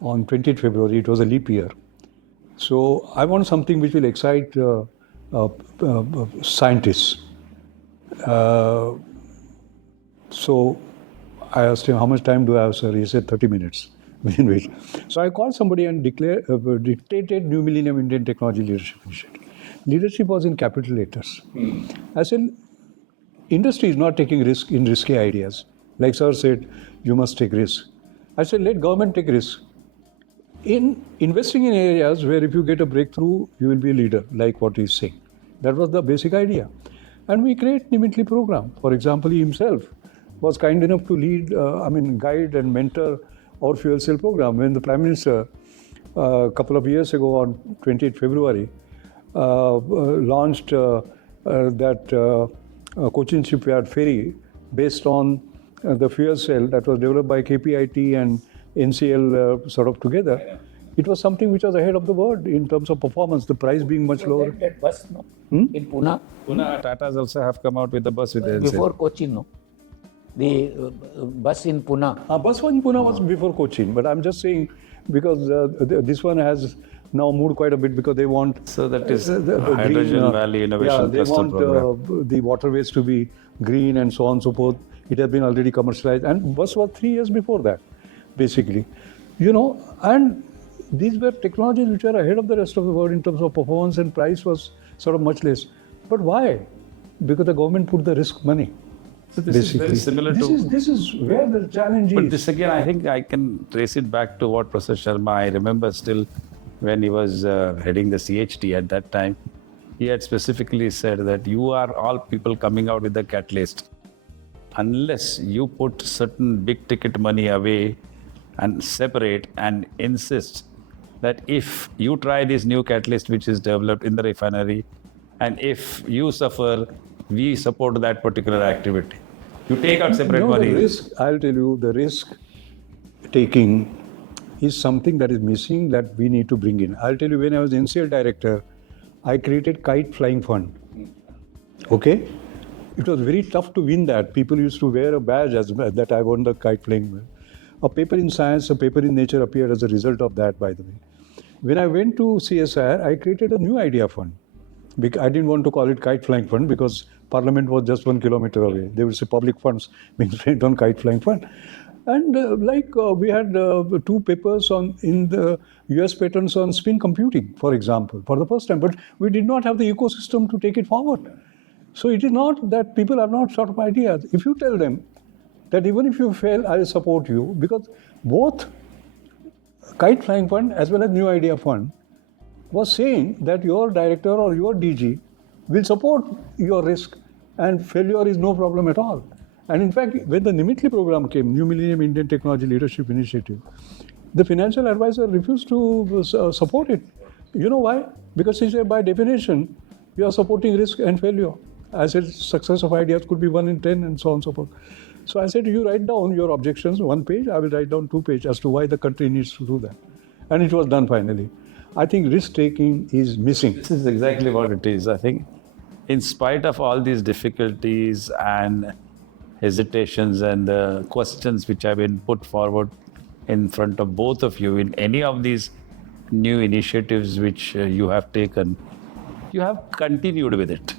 on 20th February. It was a leap year. So I want something which will excite scientists. So I asked him, how much time do I have, sir? He said, 30 minutes. Wait. So I called somebody and dictated New Millennium Indian Technology Leadership Initiative. Leadership was in capital letters. I said, industry is not taking risk in risky ideas. Like sir said, you must take risk. I said, let government take risk. In investing in areas where if you get a breakthrough, you will be a leader, like what he's saying. That was the basic idea. And we create Nimitli program. For example, he himself was kind enough to lead, guide and mentor our fuel cell program. When the Prime Minister, a couple of years ago on 28th February, launched that Cochin Shipyard ferry based on the fuel cell that was developed by KPIT and NCL sort of together, it was something which was ahead of the world in terms of performance, the price being much lower. That bus, no? In Pune? Pune, Tatas also have come out with the bus with the Before Cochin, no? The bus in Pune. Bus in Pune was before Cochin, but I'm just saying because this one has now moved quite a bit because they want... So that is the Hydrogen Valley Innovation Cluster Program. They want the waterways to be green and so on and so forth. It has been already commercialized, and bus was 3 years before that, basically. And these were technologies which are ahead of the rest of the world in terms of performance, and price was sort of much less. But why? Because the government put the risk money. So this basically. is very similar This is where the challenge is. But this again, I think I can trace it back to what Professor Sharma, I remember still when he was heading the CHT at that time, he had specifically said that you are all people coming out with the catalyst. Unless you put certain big ticket money away and separate and insist that if you try this new catalyst which is developed in the refinery, and if you suffer, we support that particular activity. You take out separate money. The risk, I'll tell you, the risk taking is something that is missing that we need to bring in. I'll tell you, when I was NCL director, I created Kite Flying Fund. Okay? It was very tough to win that. People used to wear a badge as that I won the kite flying. A paper in science, a paper in nature appeared as a result of that, by the way. When I went to CSIR, I created a new idea fund. I didn't want to call it Kite Flying Fund because Parliament was just 1 kilometer away. They would say public funds being spent on Kite Flying Fund. And we had 2 papers in the US patents on spin computing, for example, for the first time. But we did not have the ecosystem to take it forward. So it is not that people have not sort of ideas. If you tell them that even if you fail, I will support you, because both Kite Flying Fund as well as New Idea Fund was saying that your director or your DG will support your risk and failure is no problem at all. And in fact, when the Nimitli program came, New Millennium Indian Technology Leadership Initiative, the financial advisor refused to support it. You know why? Because he said by definition, you are supporting risk and failure. I said success of ideas could be 1 in 10 and so on and so forth. So I said, you write down your objections, 1 page, I will write down 2 pages as to why the country needs to do that. And it was done finally. I think risk-taking is missing. This is exactly what it is. I think in spite of all these difficulties and hesitations and the questions which have been put forward in front of both of you in any of these new initiatives which you have taken, you have continued with it.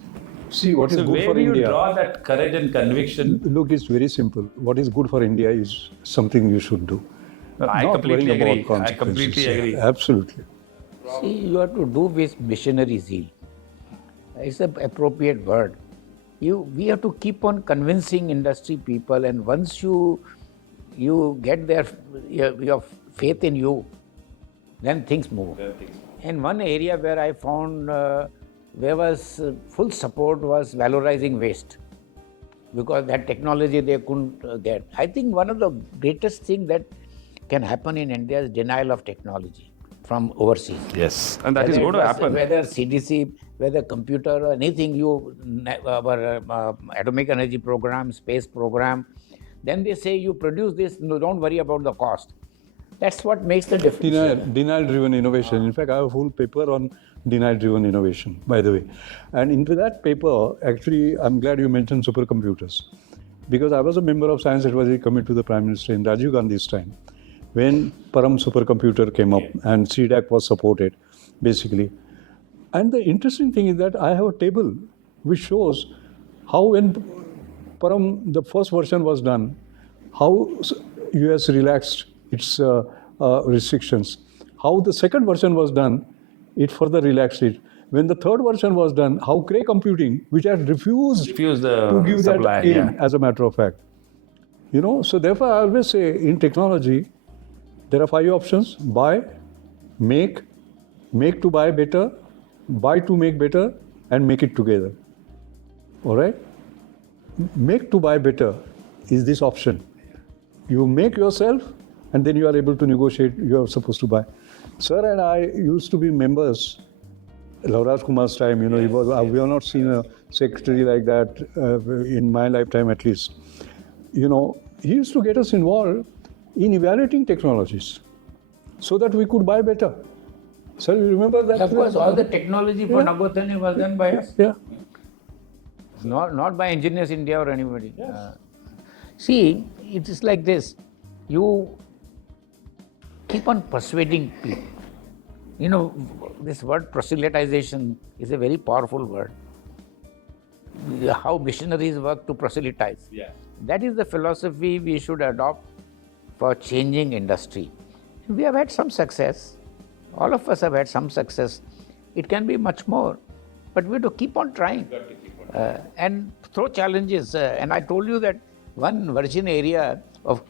See, what is good for India. Where do you draw that courage and conviction? Look, it's very simple. What is good for India is something you should do. I completely agree. I completely agree. Absolutely. See, you have to do with missionary zeal. It's an appropriate word. We have to keep on convincing industry people, and once you get your faith in you, then things move. And one area where I found there was full support was valorizing waste, because that technology they couldn't get. I think one of the greatest things that can happen in India is denial of technology from overseas. Yes, and that is going to happen. Whether CDC, whether computer or anything, our atomic energy program, space program, Then they say, you produce this, no, don't worry about the cost. That's what makes the difference. Denial-driven innovation. In fact, I have a full paper on denial-driven innovation, by the way. And into that paper, actually, I'm glad you mentioned supercomputers. Because I was a member of Science Advisory Committee to the Prime Minister in Rajiv Gandhi's time, when Param supercomputer came up and CDAC was supported, basically. And the interesting thing is that I have a table which shows how when Param, the first version was done, how US relaxed its restrictions. How the second version was done, it further relaxed it. When the third version was done, how Cray Computing, which had refused the to give supply, that aid, as a matter of fact. You know, so therefore I always say in technology, there are 5 options: buy, make to buy better, buy to make better, and make it together. All right? Make to buy better is this option. You make yourself, and then you are able to negotiate, you are supposed to buy. Sir and I used to be members, Lavraj Kumar's time, you know, we have not seen a secretary like that in my lifetime at least. You know, he used to get us involved in evaluating technologies so that we could buy better. Sir, you remember that? Of course, all the technology for Nagothane was done by us. Yeah. Not by Engineers India or anybody. See, it is like this. You keep on persuading people. You know, this word proselytization is a very powerful word. How missionaries work to proselytize. That is the philosophy we should adopt for changing industry. We have had some success. All of us have had some success. It can be much more, but we have to keep on trying and throw challenges. And I told you that one virgin area of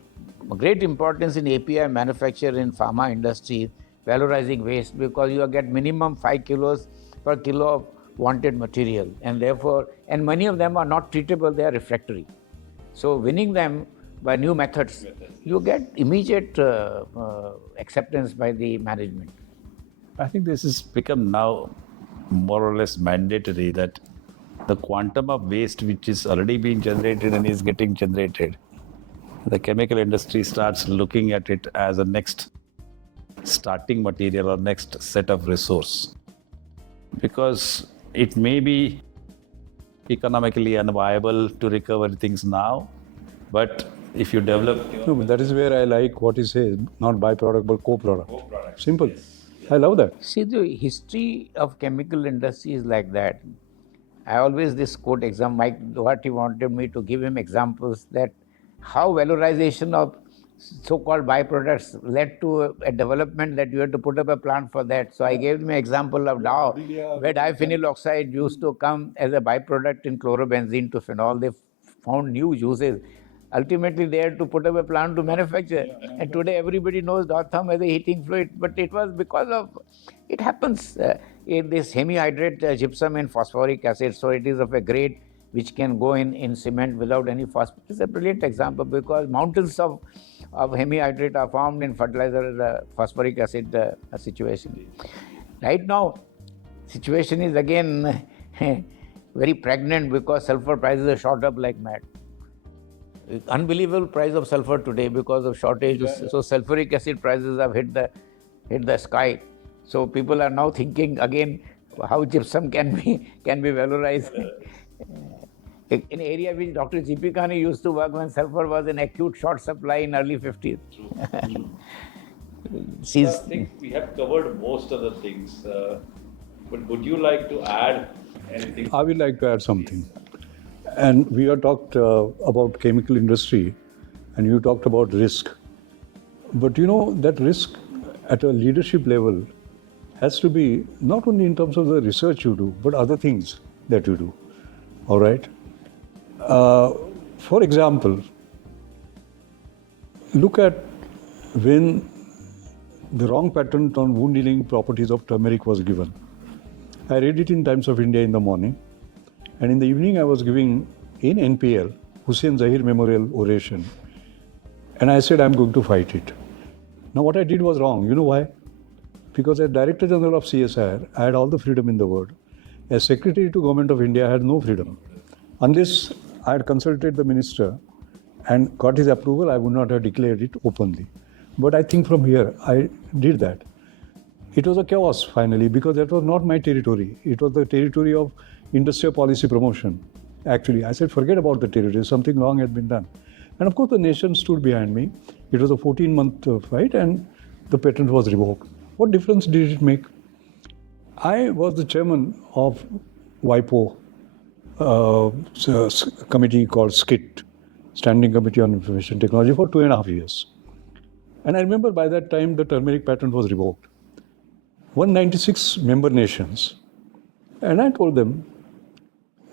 great importance in API manufacture in pharma industry, valorizing waste, because you get minimum 5 kilos per kilo of wanted material, and therefore, and many of them are not treatable, they are refractory. So winning them by new methods, you get immediate acceptance by the management. I think this has become now more or less mandatory that the quantum of waste which is already being generated and is getting generated, the chemical industry starts looking at it as a next starting material or next set of resource. Because it may be economically unviable to recover things now, but if you develop... No, but that is where I like what he says, not byproduct but co-product. Simple. I love that. See, the history of chemical industry is like that. I always this quote exam, Mike Doherty wanted me to give him examples that how valorization of so-called byproducts led to a development that you had to put up a plant for that. So I gave him an example of Dow, where diphenyl oxide used to come as a byproduct in chlorobenzene to phenol. They found new uses. Ultimately, they had to put up a plant to manufacture. And today, everybody knows Dotham as a heating fluid. But it was because of, it happens in this hemihydrate gypsum and phosphoric acid. So it is of a grade which can go in cement without any phosphorus. It's a brilliant example because mountains of hemihydrate are formed in fertilizer phosphoric acid situation. Right now, situation is again very pregnant because sulfur prices are shot up like mad. Unbelievable price of sulfur today because of shortage. So sulfuric acid prices have hit the sky. So people are now thinking again how gypsum can be valorized. In an area which Dr. G.P. Kani used to work when sulfur was in acute short supply in early 50s. I think we have covered most of the things. But would you like to add anything? I would like to add something. And we have talked about chemical industry, and you talked about risk. But you know, that risk at a leadership level has to be not only in terms of the research you do, but other things that you do. All right? For example, look at when the wrong patent on wound healing properties of turmeric was given. I read it in Times of India in the morning. And in the evening, I was giving in NPL, Hussain Zahir Memorial Oration. And I said, I'm going to fight it. Now, what I did was wrong. You know why? Because as Director General of CSIR, I had all the freedom in the world. As Secretary to Government of India, I had no freedom. Unless I had consulted the Minister and got his approval, I would not have declared it openly. But I think from here, I did that. It was a chaos finally, because that was not my territory. It was the territory of industrial policy promotion. Actually, I said, forget about the territory, something wrong had been done. And of course, the nation stood behind me. It was a 14-month fight, and the patent was revoked. What difference did it make? I was the chairman of WIPO, committee called SKIT, Standing Committee on Information Technology, for 2.5 years. And I remember by that time the turmeric patent was revoked. 196 member nations. And I told them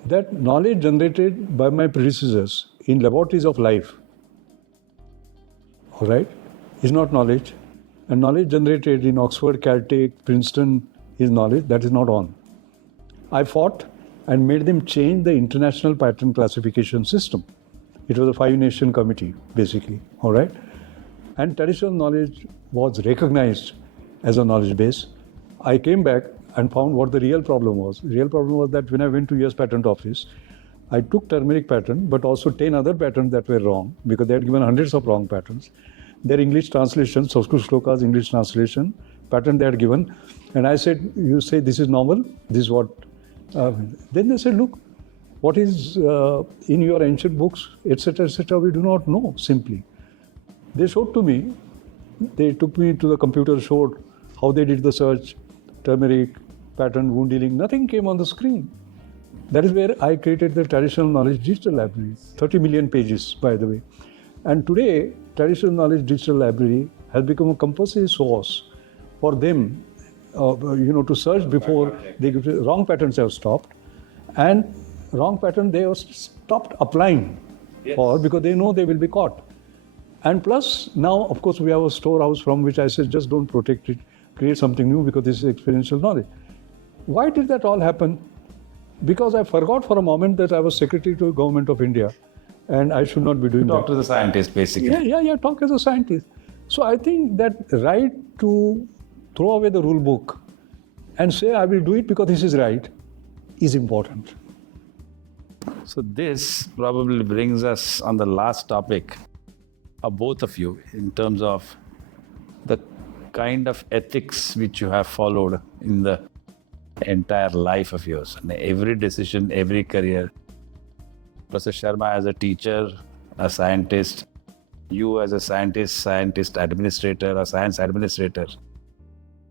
that knowledge generated by my predecessors in laboratories of life, all right, is not knowledge. And knowledge generated in Oxford, Caltech, Princeton is knowledge that is not on. I fought and made them change the international patent classification system. It was a 5-nation committee, basically, all right? And traditional knowledge was recognized as a knowledge base. I came back and found what the real problem was. The real problem was that when I went to US Patent Office, I took turmeric patent, but also 10 other patents that were wrong, because they had given hundreds of wrong patents. Their English translation, Sanskrit Shloka's English translation, patent they had given. And I said, you say this is normal, this is what. Then they said, look, what is in your ancient books, etc., we do not know, simply. They showed to me, they took me to the computer, showed how they did the search, turmeric, patent, wound healing, nothing came on the screen. That is where I created the Traditional Knowledge Digital Library, 30 million pages, by the way. And today, Traditional Knowledge Digital Library has become a compulsory source for them, to search before they give wrong patents have stopped, and wrong patent they have stopped applying for, because they know they will be caught. And plus, now, of course, we have a storehouse from which I said, just don't protect it, create something new, because this is experiential knowledge. Why did that all happen? Because I forgot for a moment that I was Secretary to the Government of India, and I should not be doing that. Talk to the scientist, basically. Yeah, talk as a scientist. So I think that right to throw away the rule book and say, I will do it because this is right, is important. So this probably brings us on the last topic of both of you, in terms of the kind of ethics which you have followed in the entire life of yours, and every decision, every career. Professor Sharma as a teacher, a scientist, you as a scientist administrator, a science administrator.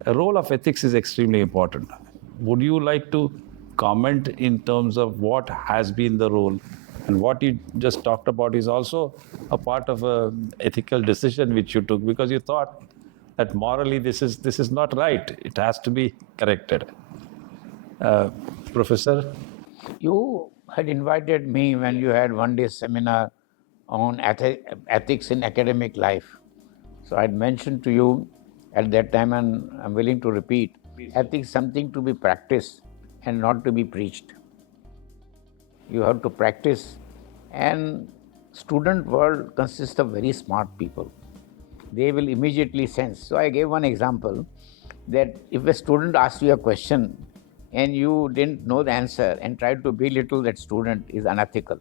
A role of ethics is extremely important. Would you like to comment in terms of what has been the role, and what you just talked about is also a part of an ethical decision which you took, because you thought that morally this is not right, it has to be corrected. Professor? You had invited me when you had one-day seminar on ethics in academic life. So I'd mentioned to you at that time, and I'm willing to repeat, ethics is something to be practiced and not to be preached. You have to practice, and student world consists of very smart people. They will immediately sense. So I gave one example, that if a student asks you a question and you didn't know the answer and tried to belittle that student, is unethical.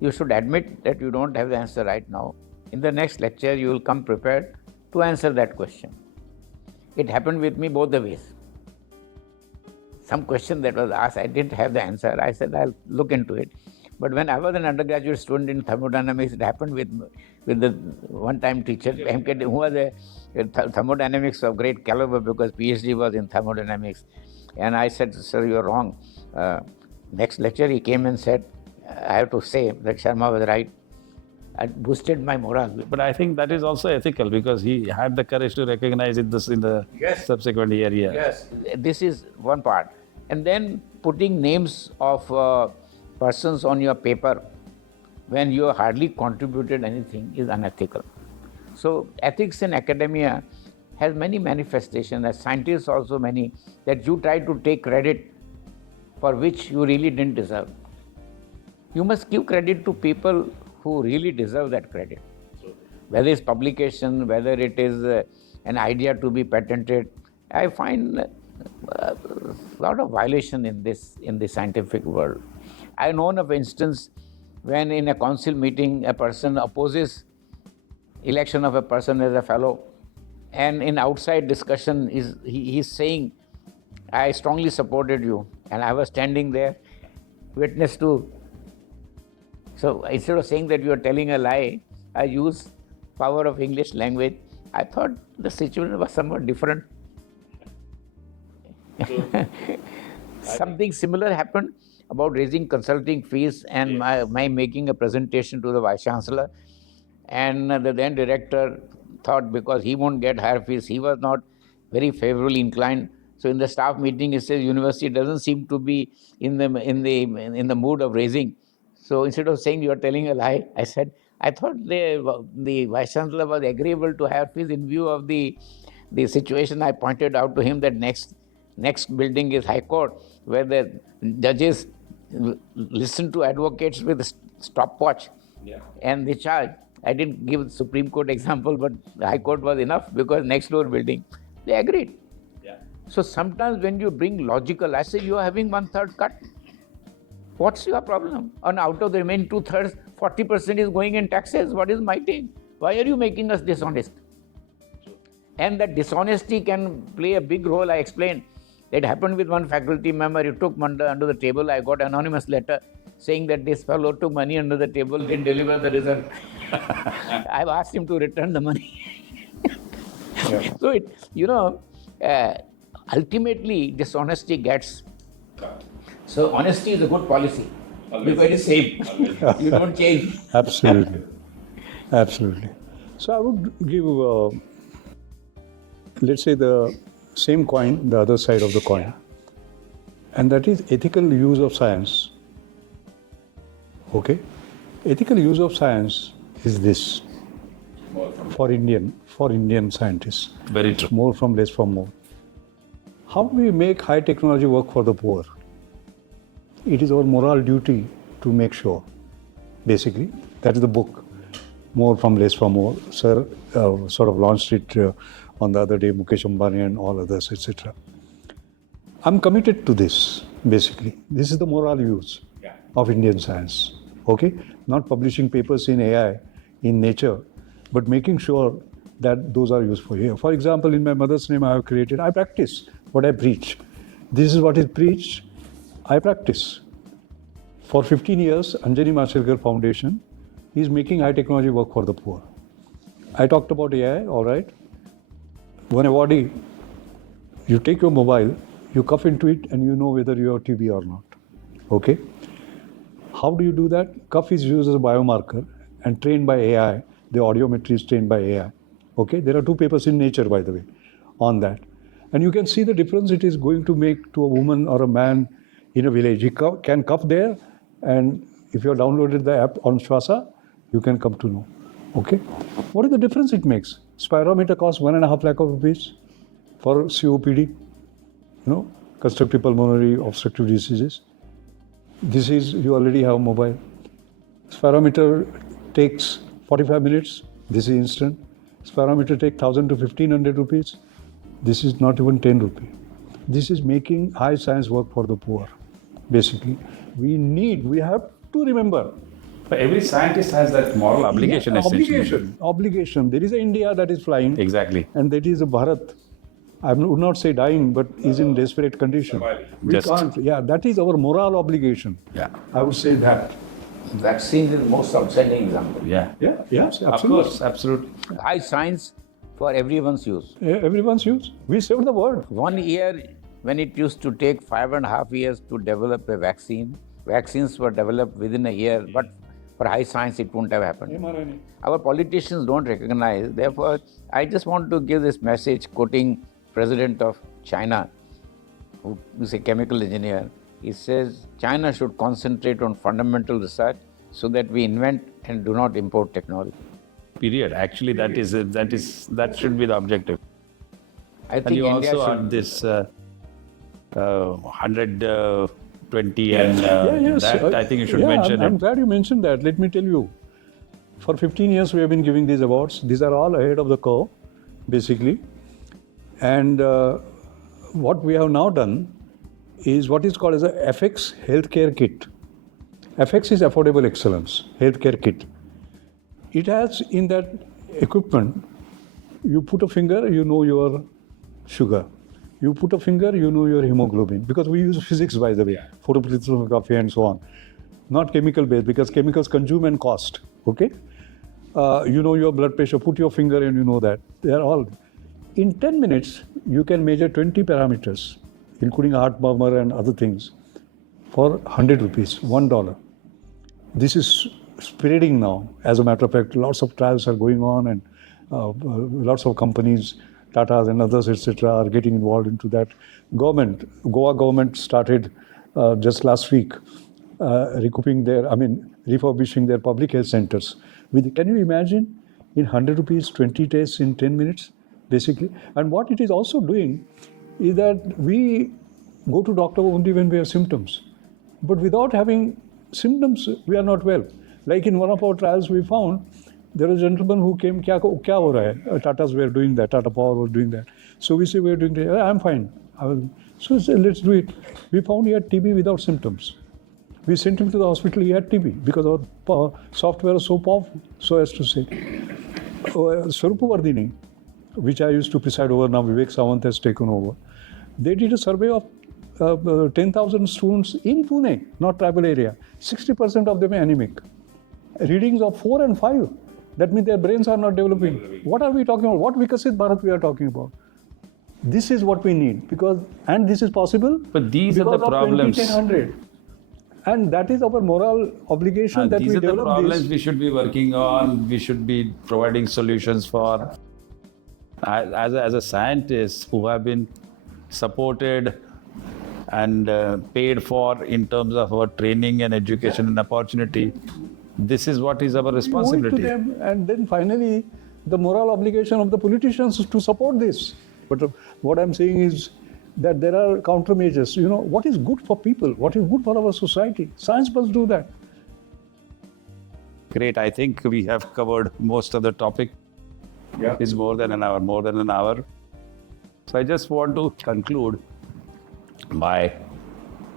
You should admit that you don't have the answer right now. In the next lecture, you will come prepared to answer that question. It happened with me both the ways. Some question that was asked, I didn't have the answer. I said, I'll look into it. But when I was an undergraduate student in thermodynamics, it happened with the one-time teacher, MK, who was a thermodynamics of great caliber, because PhD was in thermodynamics. And I said, sir, you're wrong. Next lecture, he came and said, I have to say that Sharma was right. It boosted my morale. But I think that is also ethical, because he had the courage to recognize it in the subsequent year. Yes, this is one part. And then putting names of persons on your paper when you hardly contributed anything is unethical. So ethics in academia has many manifestations, as scientists also many, that you try to take credit for which you really didn't deserve. You must give credit to people who really deserve that credit. Whether it's publication, whether it is an idea to be patented, I find a lot of violation in the scientific world. I know of instance when in a council meeting a person opposes election of a person as a fellow, and in outside discussion he's saying, I strongly supported you, and I was standing there, witness to. So instead of saying that you are telling a lie, I use power of English language. I thought the situation was somewhat different. Something similar happened about raising consulting fees and my making a presentation to the Vice Chancellor. And the then director thought because he won't get higher fees, he was not very favorably inclined. So in the staff meeting, he says university doesn't seem to be in the mood of raising. So instead of saying you are telling a lie, I said I thought the Vice Chancellor was agreeable to higher fees in view of the situation. I pointed out to him that next building is High Court, where the judges listen to advocates with stopwatch and they charge. I didn't give the Supreme Court example, but the High Court was enough because next door building. They agreed. So sometimes when you bring logical, I say you are having 1/3 cut. What's your problem? And out of the remaining 2/3, 40% is going in taxes. What is my take? Why are you making us dishonest? And that dishonesty can play a big role. I explained. It happened with one faculty member. He took money under the table. I got an anonymous letter saying that this fellow took money under the table, didn't deliver the result. I've asked him to return the money. So ultimately dishonesty gets. So honesty is a good policy. Because it is same. You don't change. Absolutely. Absolutely. So I would give, let's say, the same coin, the other side of the coin. And that is ethical use of science. Okay? Ethical use of science is this for Indian scientists. Very true. More from less from more. How do we make high technology work for the poor? It is our moral duty to make sure. Basically, that is the book. More from less from more. Sir sort of launched it on the other day, Mukesh Ambani and all others, etc. I'm committed to this, basically. This is the moral use of Indian science. Okay? Not publishing papers in AI, in Nature, but making sure that those are useful here. For example, in my mother's name, I practice what I preach. This is what is preached, I practice. For 15 years, Anjani Mashelkar Foundation is making high technology work for the poor. I talked about AI, all right. One awardee, you take your mobile, you cough into it, and you know whether you have TB or not. Okay? How do you do that? Cough is used as a biomarker and trained by AI. The audiometry is trained by AI. Okay? There are 2 papers in Nature, by the way, on that. And you can see the difference it is going to make to a woman or a man in a village. He can cough there, and if you have downloaded the app on Shwasa, you can come to know. Okay? What is the difference it makes? Spirometer costs 1.5 lakh of rupees for COPD, constructive pulmonary obstructive diseases. This is, you already have mobile. Spirometer takes 45 minutes. This is instant. Spirometer takes 1,000 to 1,500 rupees. This is not even 10 rupees. This is making high science work for the poor, basically. We have to remember. But every scientist has that moral obligation. Obligation. There is an India that is flying. Exactly. And that is a Bharat. I would not say dying, but is in desperate condition. We can't. Yeah, that is our moral obligation. Yeah. I would say that. Vaccine is the most outstanding example. Yeah. Yes, absolutely. Of course, absolutely. High science for everyone's use. Everyone's use. We saved the world. 1 year, when it used to take 5.5 years to develop a vaccine, vaccines were developed within a year, but for high science, it wouldn't have happened. mRNA. Our politicians don't recognize. Therefore, I just want to give this message, quoting President of China, who is a chemical engineer. He says, China should concentrate on fundamental research so that we invent and do not import technology. Period. Actually, that should be the objective. I think And you India also should. have this 120 and Yes. that I think you should mention I'm it. glad you mentioned that. Let me tell you. For 15 years, we have been giving these awards. These are all ahead of the curve, basically. And what we have now done is what is called as a FX healthcare kit. FX is affordable excellence, healthcare kit. It has in that equipment, you put a finger, you know your sugar. You put a finger, you know your hemoglobin. Because we use physics, by the way, photophotogrametry and so on. Not chemical based, because chemicals consume and cost. Okay? You know your blood pressure, put your finger and you know that. They are all. In 10 minutes, you can measure 20 parameters, including heart murmur and other things, for 100 rupees, $1. This is spreading now. As a matter of fact, lots of trials are going on and lots of companies, Tatas and others, etc., are getting involved into that. Goa government started just last week refurbishing their public health centers. Can you imagine, in 100 rupees, 20 tests in 10 minutes, basically? And what it is also doing is that we go to doctor only when we have symptoms. But without having symptoms, we are not well. Like in one of our trials, we found there was a gentleman who came, kya ho raha hai? Tatas were doing that, Tata Power was doing that. So we say, we're doing that. I'm fine. So we said, let's do it. We found he had TB without symptoms. We sent him to the hospital, he had TB because our software was so powerful, so as to say. Swarupavardhini, which I used to preside over, now Vivek Sawant has taken over. They did a survey of 10,000 students in Pune, not tribal area. 60% of them are anemic. Readings of 4 and 5. That means their brains are not developing. What are we talking about? What Vikasit Bharat we are talking about? This is what we need, and this is possible. But these are the problems. 20, and that is our moral obligation that we develop. These are the problems we should be working on. We should be providing solutions for. As a scientist who have been supported and paid for in terms of our training and education and opportunity, this is what is our responsibility. We owe it to them, and then finally, the moral obligation of the politicians is to support this. But what I'm saying is that there are countermeasures. You know, what is good for people? What is good for our society? Science must do that. Great. I think we have covered most of the topic. Yeah. It's more than an hour. So I just want to conclude by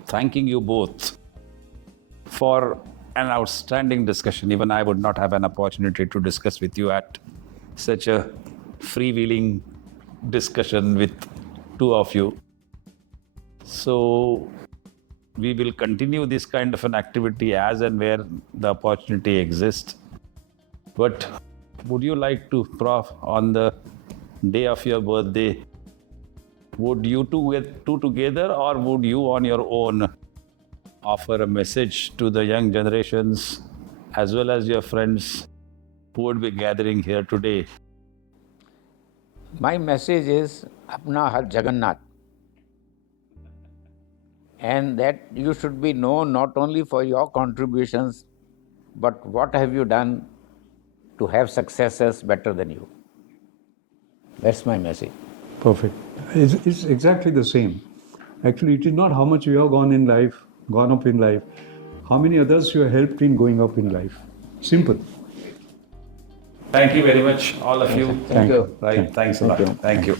thanking you both for an outstanding discussion. Even I would not have an opportunity to discuss with you at such a freewheeling discussion with two of you. So we will continue this kind of an activity as and where the opportunity exists. But would you like to, Prof, on the day of your birthday, would you two get together, or would you on your own offer a message to the young generations as well as your friends who would be gathering here today? My message is Apna Har Jagannath, and that you should be known not only for your contributions, but what have you done to have successors better than you. That's my message. Perfect. It's exactly the same. Actually, it is not how much you have gone up in life, how many others you have helped in going up in life. Simple. Thank you very much, all of you. Thank you. Right. Thanks a lot. Thank you.